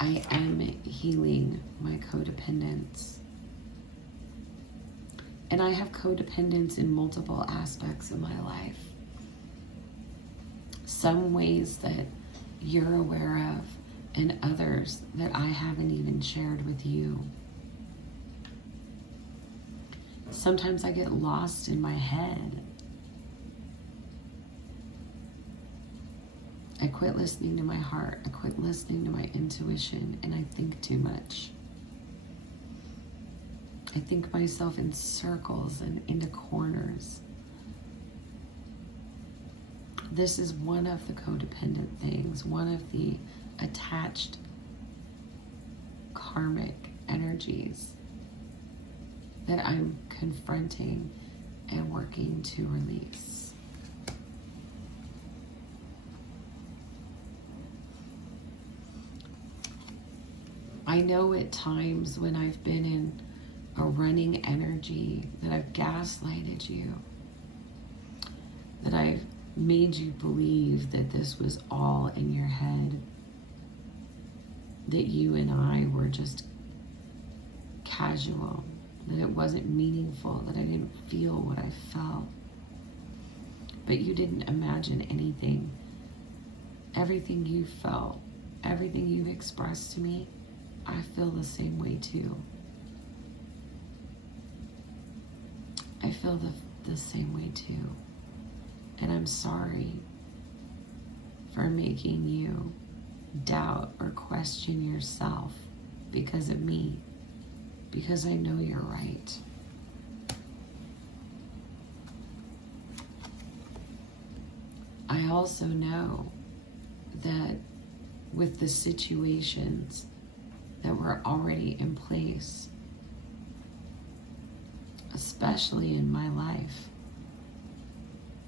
I am healing my codependence. And I have codependence in multiple aspects of my life. Some ways that you're aware of, and others that I haven't even shared with you. Sometimes I get lost in my head. I quit listening to my heart. I quit listening to my intuition, and I think too much. I think myself in circles and into corners. This is one of the codependent things, one of the attached karmic energies that I'm confronting and working to release. I know at times when I've been in a running energy that I've gaslighted you, that I've made you believe that this was all in your head, that you and I were just casual, that it wasn't meaningful, that I didn't feel what I felt. But you didn't imagine anything. Everything you felt, everything you've expressed to me, I feel the same way too. I feel the the same way too. And I'm sorry for making you doubt or question yourself because of me, because I know you're right. I also know that with the situations that were already in place, especially in my life,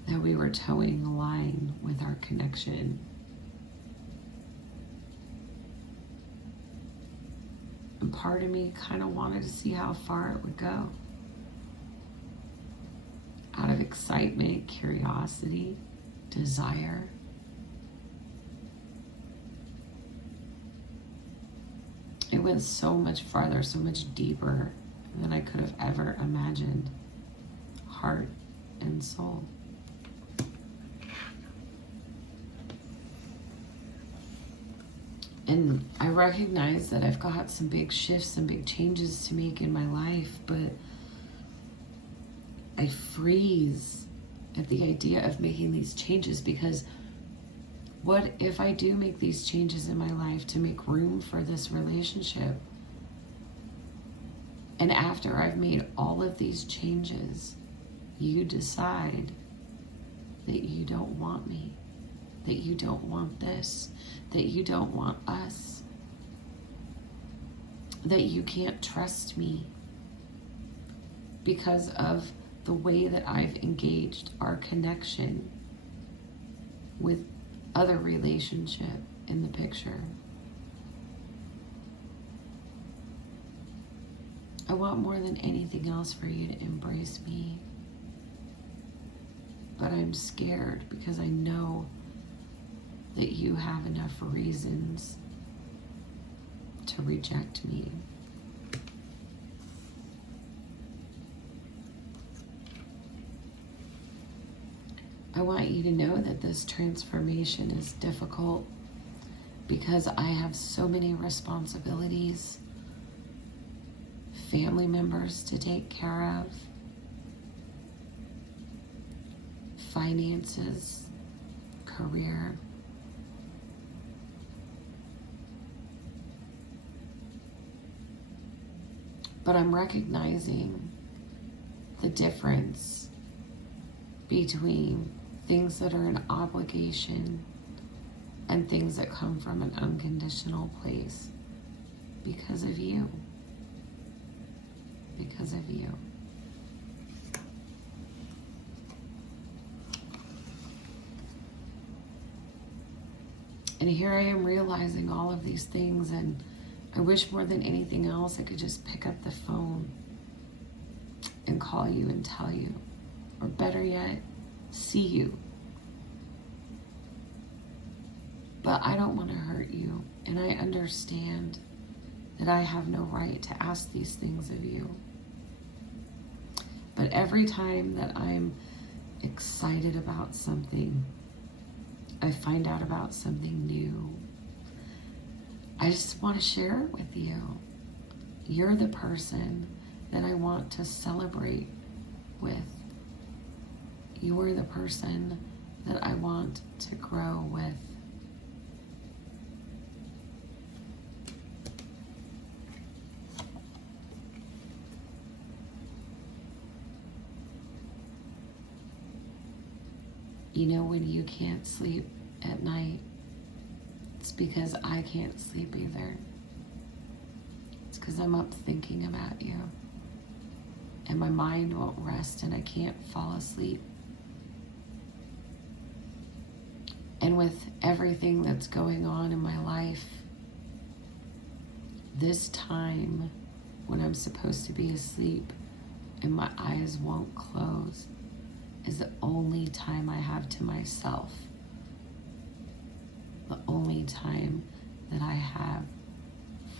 that we were towing the line with our connection. And part of me kind of wanted to see how far it would go. Out of excitement, curiosity, desire. It went so much farther, so much deeper than I could have ever imagined. Heart and soul. And I recognize that I've got some big shifts and big changes to make in my life, but I freeze at the idea of making these changes, because what if I do make these changes in my life to make room for this relationship? And after I've made all of these changes, you decide that you don't want me, that you don't want this, that you don't want us, that you can't trust me because of the way that I've engaged our connection with other relationship in the picture. I want more than anything else for you to embrace me. But I'm scared because I know that you have enough reasons to reject me. I want you to know that this transformation is difficult because I have so many responsibilities, family members to take care of, finances, career. But I'm recognizing the difference between things that are an obligation and things that come from an unconditional place because of you. Because of you. And here I am realizing all of these things, and I wish more than anything else I could just pick up the phone and call you and tell you, or better yet, see you. But I don't want to hurt you, and I understand that I have no right to ask these things of you. But every time that I'm excited about something, I find out about something new, I just want to share it with you. You're the person that I want to celebrate with. You are the person that I want to grow with. You know, when you can't sleep at night, it's because I can't sleep either. It's because I'm up thinking about you, and my mind won't rest, and I can't fall asleep. And with everything that's going on in my life, this time when I'm supposed to be asleep and my eyes won't close is the only time I have to myself. The only time that I have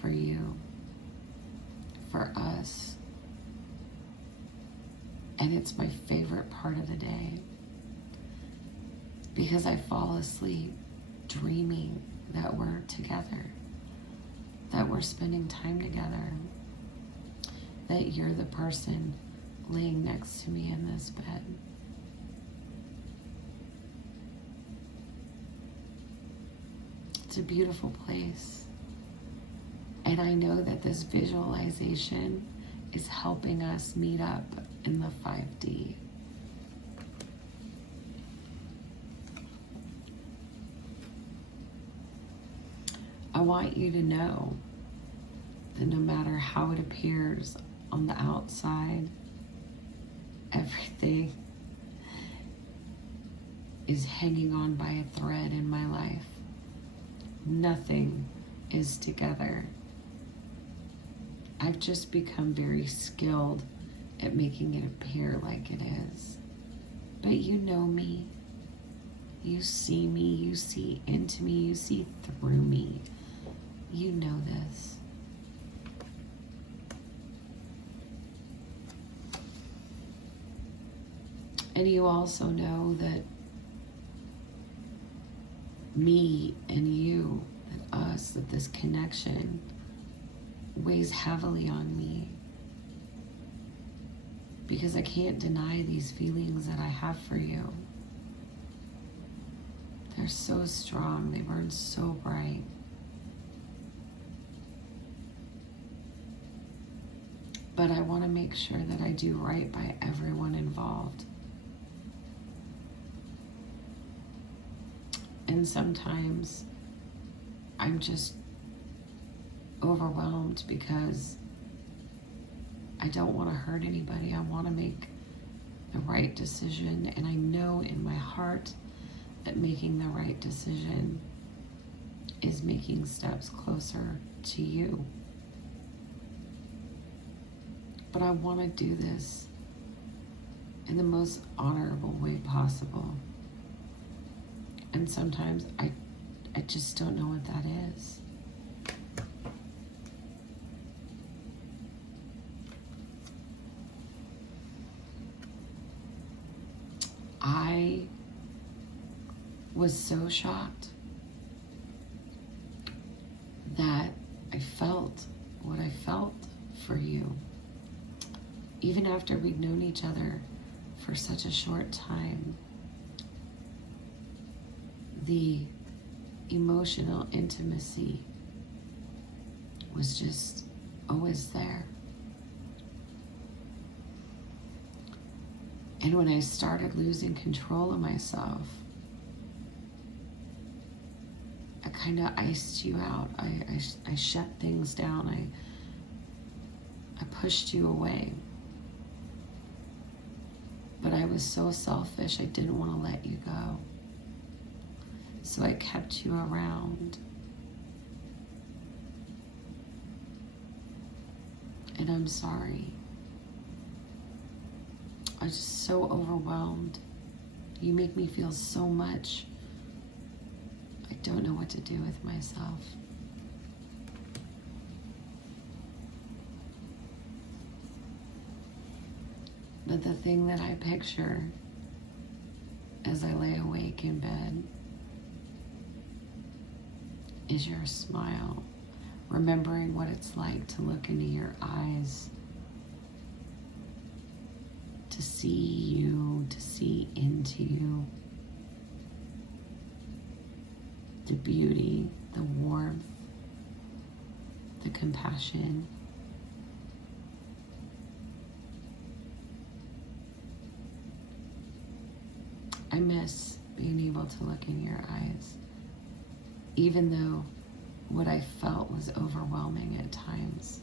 for you, for us. And it's my favorite part of the day, because I fall asleep dreaming that we're together, that we're spending time together, that you're the person laying next to me in this bed. It's a beautiful place. And I know that this visualization is helping us meet up in the 5D. I want you to know that no matter how it appears on the outside, everything is hanging on by a thread in my life. Nothing is together. I've just become very skilled at making it appear like it is. But you know me. You see me. You see into me. You see through me. You know this. And you also know that me and you, that us, that this connection weighs heavily on me, because I can't deny these feelings that I have for you. They're so strong, they burn so bright. But I want to make sure that I do right by everyone involved. And sometimes I'm just overwhelmed because I don't want to hurt anybody. I want to make the right decision, and I know in my heart that making the right decision is making steps closer to you. But I want to do this in the most honorable way possible. And sometimes I just don't know what that is. I was so shocked that I felt what I felt for you. Even after we'd known each other for such a short time, the emotional intimacy was just always there. And when I started losing control of myself, I kind of iced you out. I shut things down. I pushed you away. But I was so selfish, I didn't want to let you go. So I kept you around. And I'm sorry. I was just so overwhelmed. You make me feel so much. I don't know what to do with myself. But the thing that I picture as I lay awake in bed is your smile, remembering what it's like to look into your eyes, to see you, to see into you, the beauty, the warmth, the compassion. I miss being able to look in your eyes, even though what I felt was overwhelming at times.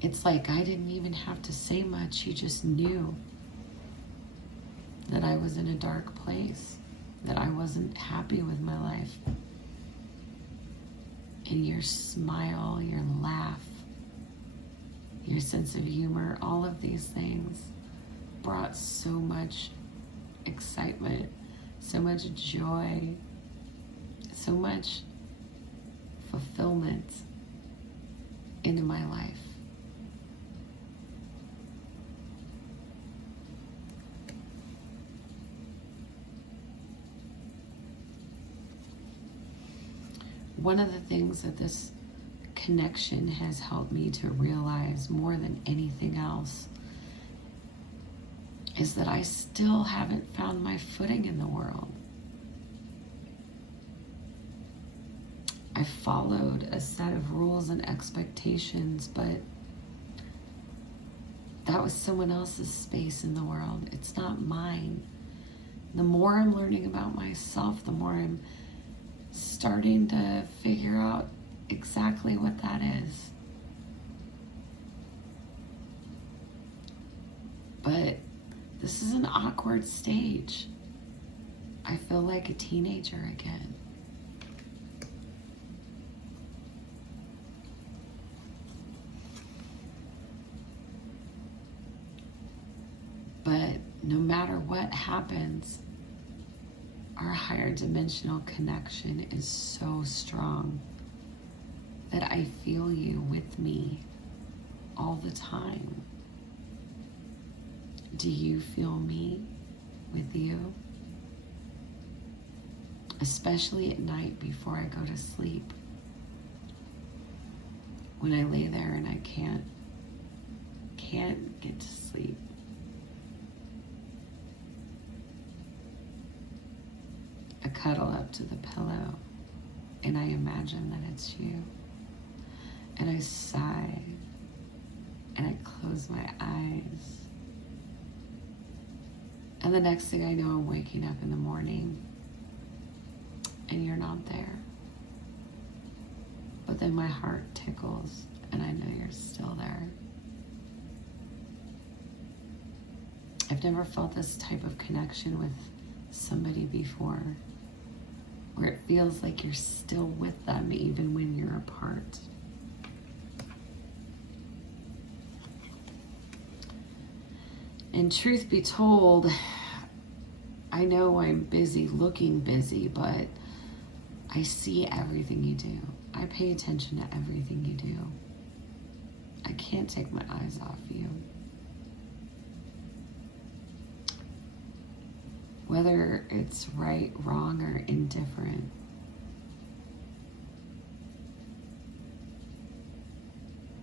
It's like I didn't even have to say much. You just knew that I was in a dark place, that I wasn't happy with my life. And your smile, your laugh, your sense of humor, all of these things brought so much excitement, so much joy, so much fulfillment into my life. one of the things that this connection has helped me to realize more than anything else is that I still haven't found my footing in the world. I followed a set of rules and expectations, but that was someone else's space in the world. It's not mine. The more I'm learning about myself, the more I'm starting to figure out exactly what that is. But this is an awkward stage. I feel like a teenager again. But no matter what happens, our higher dimensional connection is so strong that I feel you with me all the time. Do you feel me with you? Especially at night before I go to sleep. When I lay there and I can't get to sleep. I cuddle up to the pillow and I imagine that it's you. And I sigh and I close my eyes. And the next thing I know, I'm waking up in the morning and you're not there. But then my heart tickles and I know you're still there. I've never felt this type of connection with somebody before, where it feels like you're still with them even when you're apart. And truth be told, I know I'm busy looking busy, but I see everything you do. I pay attention to everything you do. I can't take my eyes off you. Whether it's right, wrong, or indifferent,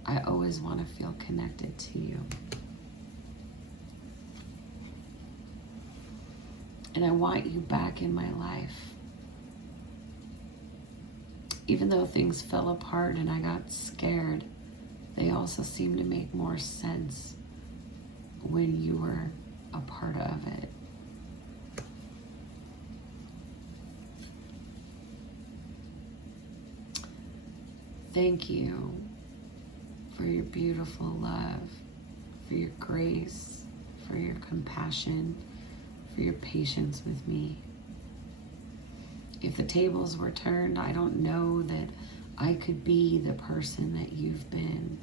I always want to feel connected to you. And I want you back in my life. Even though things fell apart and I got scared, they also seem to make more sense when you were a part of it. Thank you for your beautiful love, for your grace, for your compassion, for your patience with me. If the tables were turned, I don't know that I could be the person that you've been.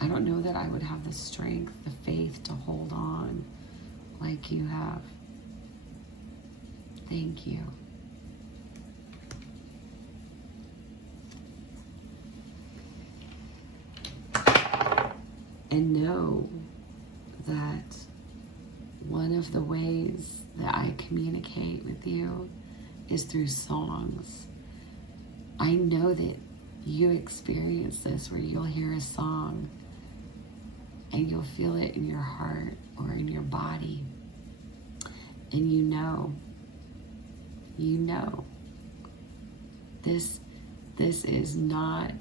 I don't know that I would have the strength, the faith to hold on like you have. Thank you. And know that one of the ways that I communicate with you is through songs. I know that you experience this where you'll hear a song and you'll feel it in your heart or in your body. And you know, this is not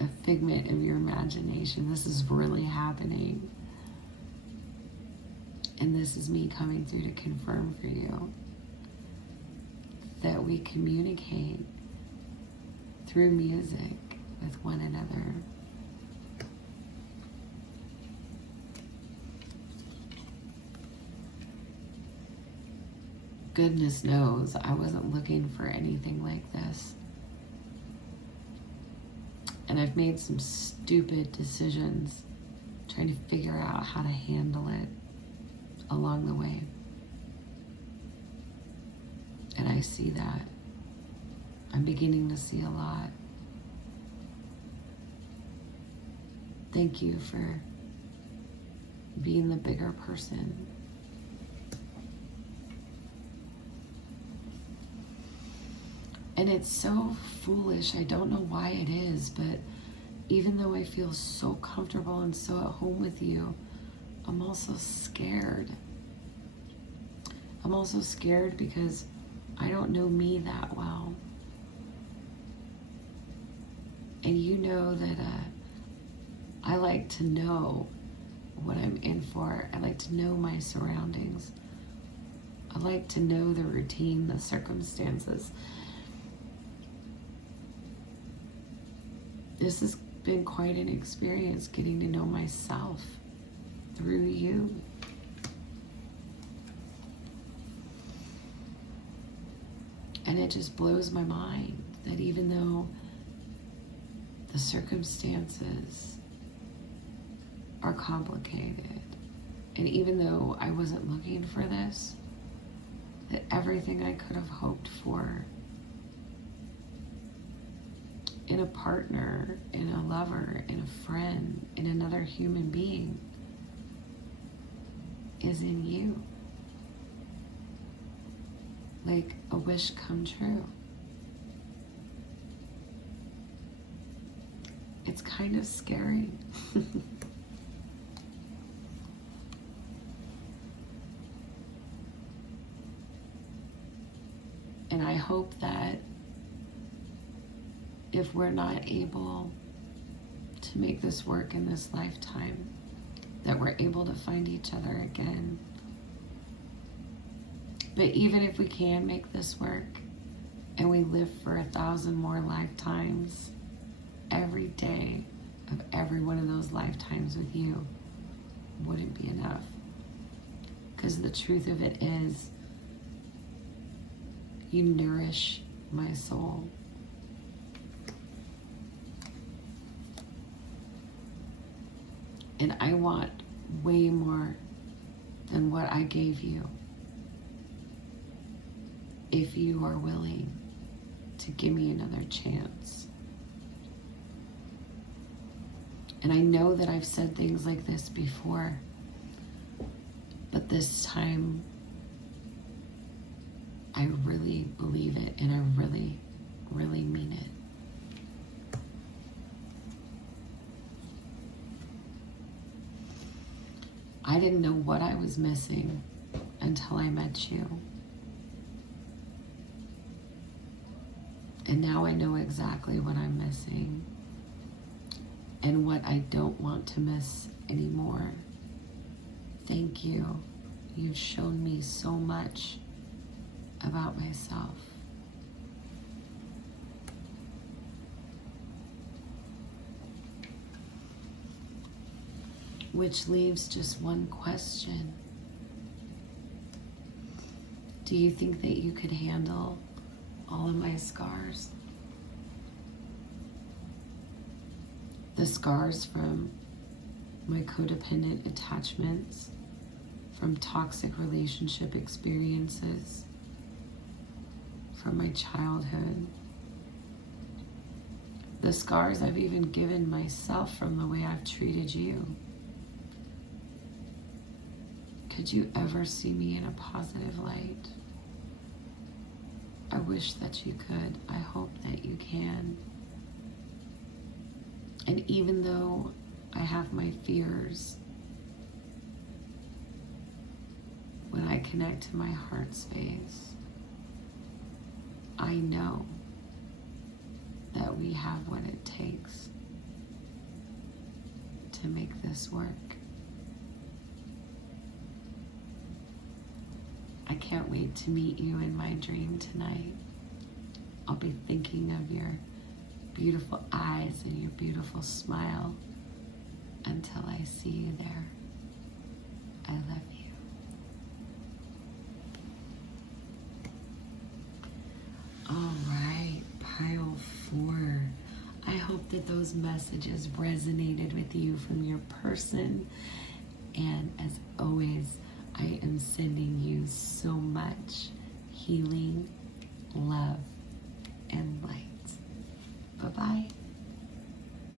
a figment of your imagination. This is really happening. And this is me coming through to confirm for you that we communicate through music with one another. Goodness knows I wasn't looking for anything like this. And I've made some stupid decisions trying to figure out how to handle it along the way. And I see that. I'm beginning to see a lot. Thank you for being the bigger person. And it's so foolish. I don't know why it is, but even though I feel so comfortable and so at home with you, I'm also scared. I'm also scared because I don't know me that well. And you know that I like to know what I'm in for. I like to know my surroundings. I like to know the routine, the circumstances. This has been quite an experience, getting to know myself through you. And it just blows my mind that even though the circumstances are complicated, and even though I wasn't looking for this, that everything I could have hoped for in a partner, in a lover, in a friend, in another human being is in you. Like a wish come true. It's kind of scary. And I hope that if we're not able to make this work in this lifetime, that we're able to find each other again. But even if we can make this work and we live for 1,000 more lifetimes, every day of every one of those lifetimes with you wouldn't be enough. Because the truth of it is, you nourish my soul. And I want way more than what I gave you. If you are willing to give me another chance. And I know that I've said things like this before, but this time I really believe it, and I really, really mean it. I didn't know what I was missing until I met you. And now I know exactly what I'm missing and what I don't want to miss anymore. Thank you. You've shown me so much about myself. Which leaves just one question. Do you think that you could handle all of my scars? The scars from my codependent attachments, from toxic relationship experiences, from my childhood. The scars I've even given myself from the way I've treated you. Could you ever see me in a positive light? I wish that you could. I hope that you can. And even though I have my fears, when I connect to my heart space, I know that we have what it takes to make this work. I can't wait to meet you in my dream tonight. I'll be thinking of your beautiful eyes and your beautiful smile until I see you there. I love you. All right, pile 4. I hope that those messages resonated with you from your person. And as always, I am sending you so much healing, love, and light. Bye-bye.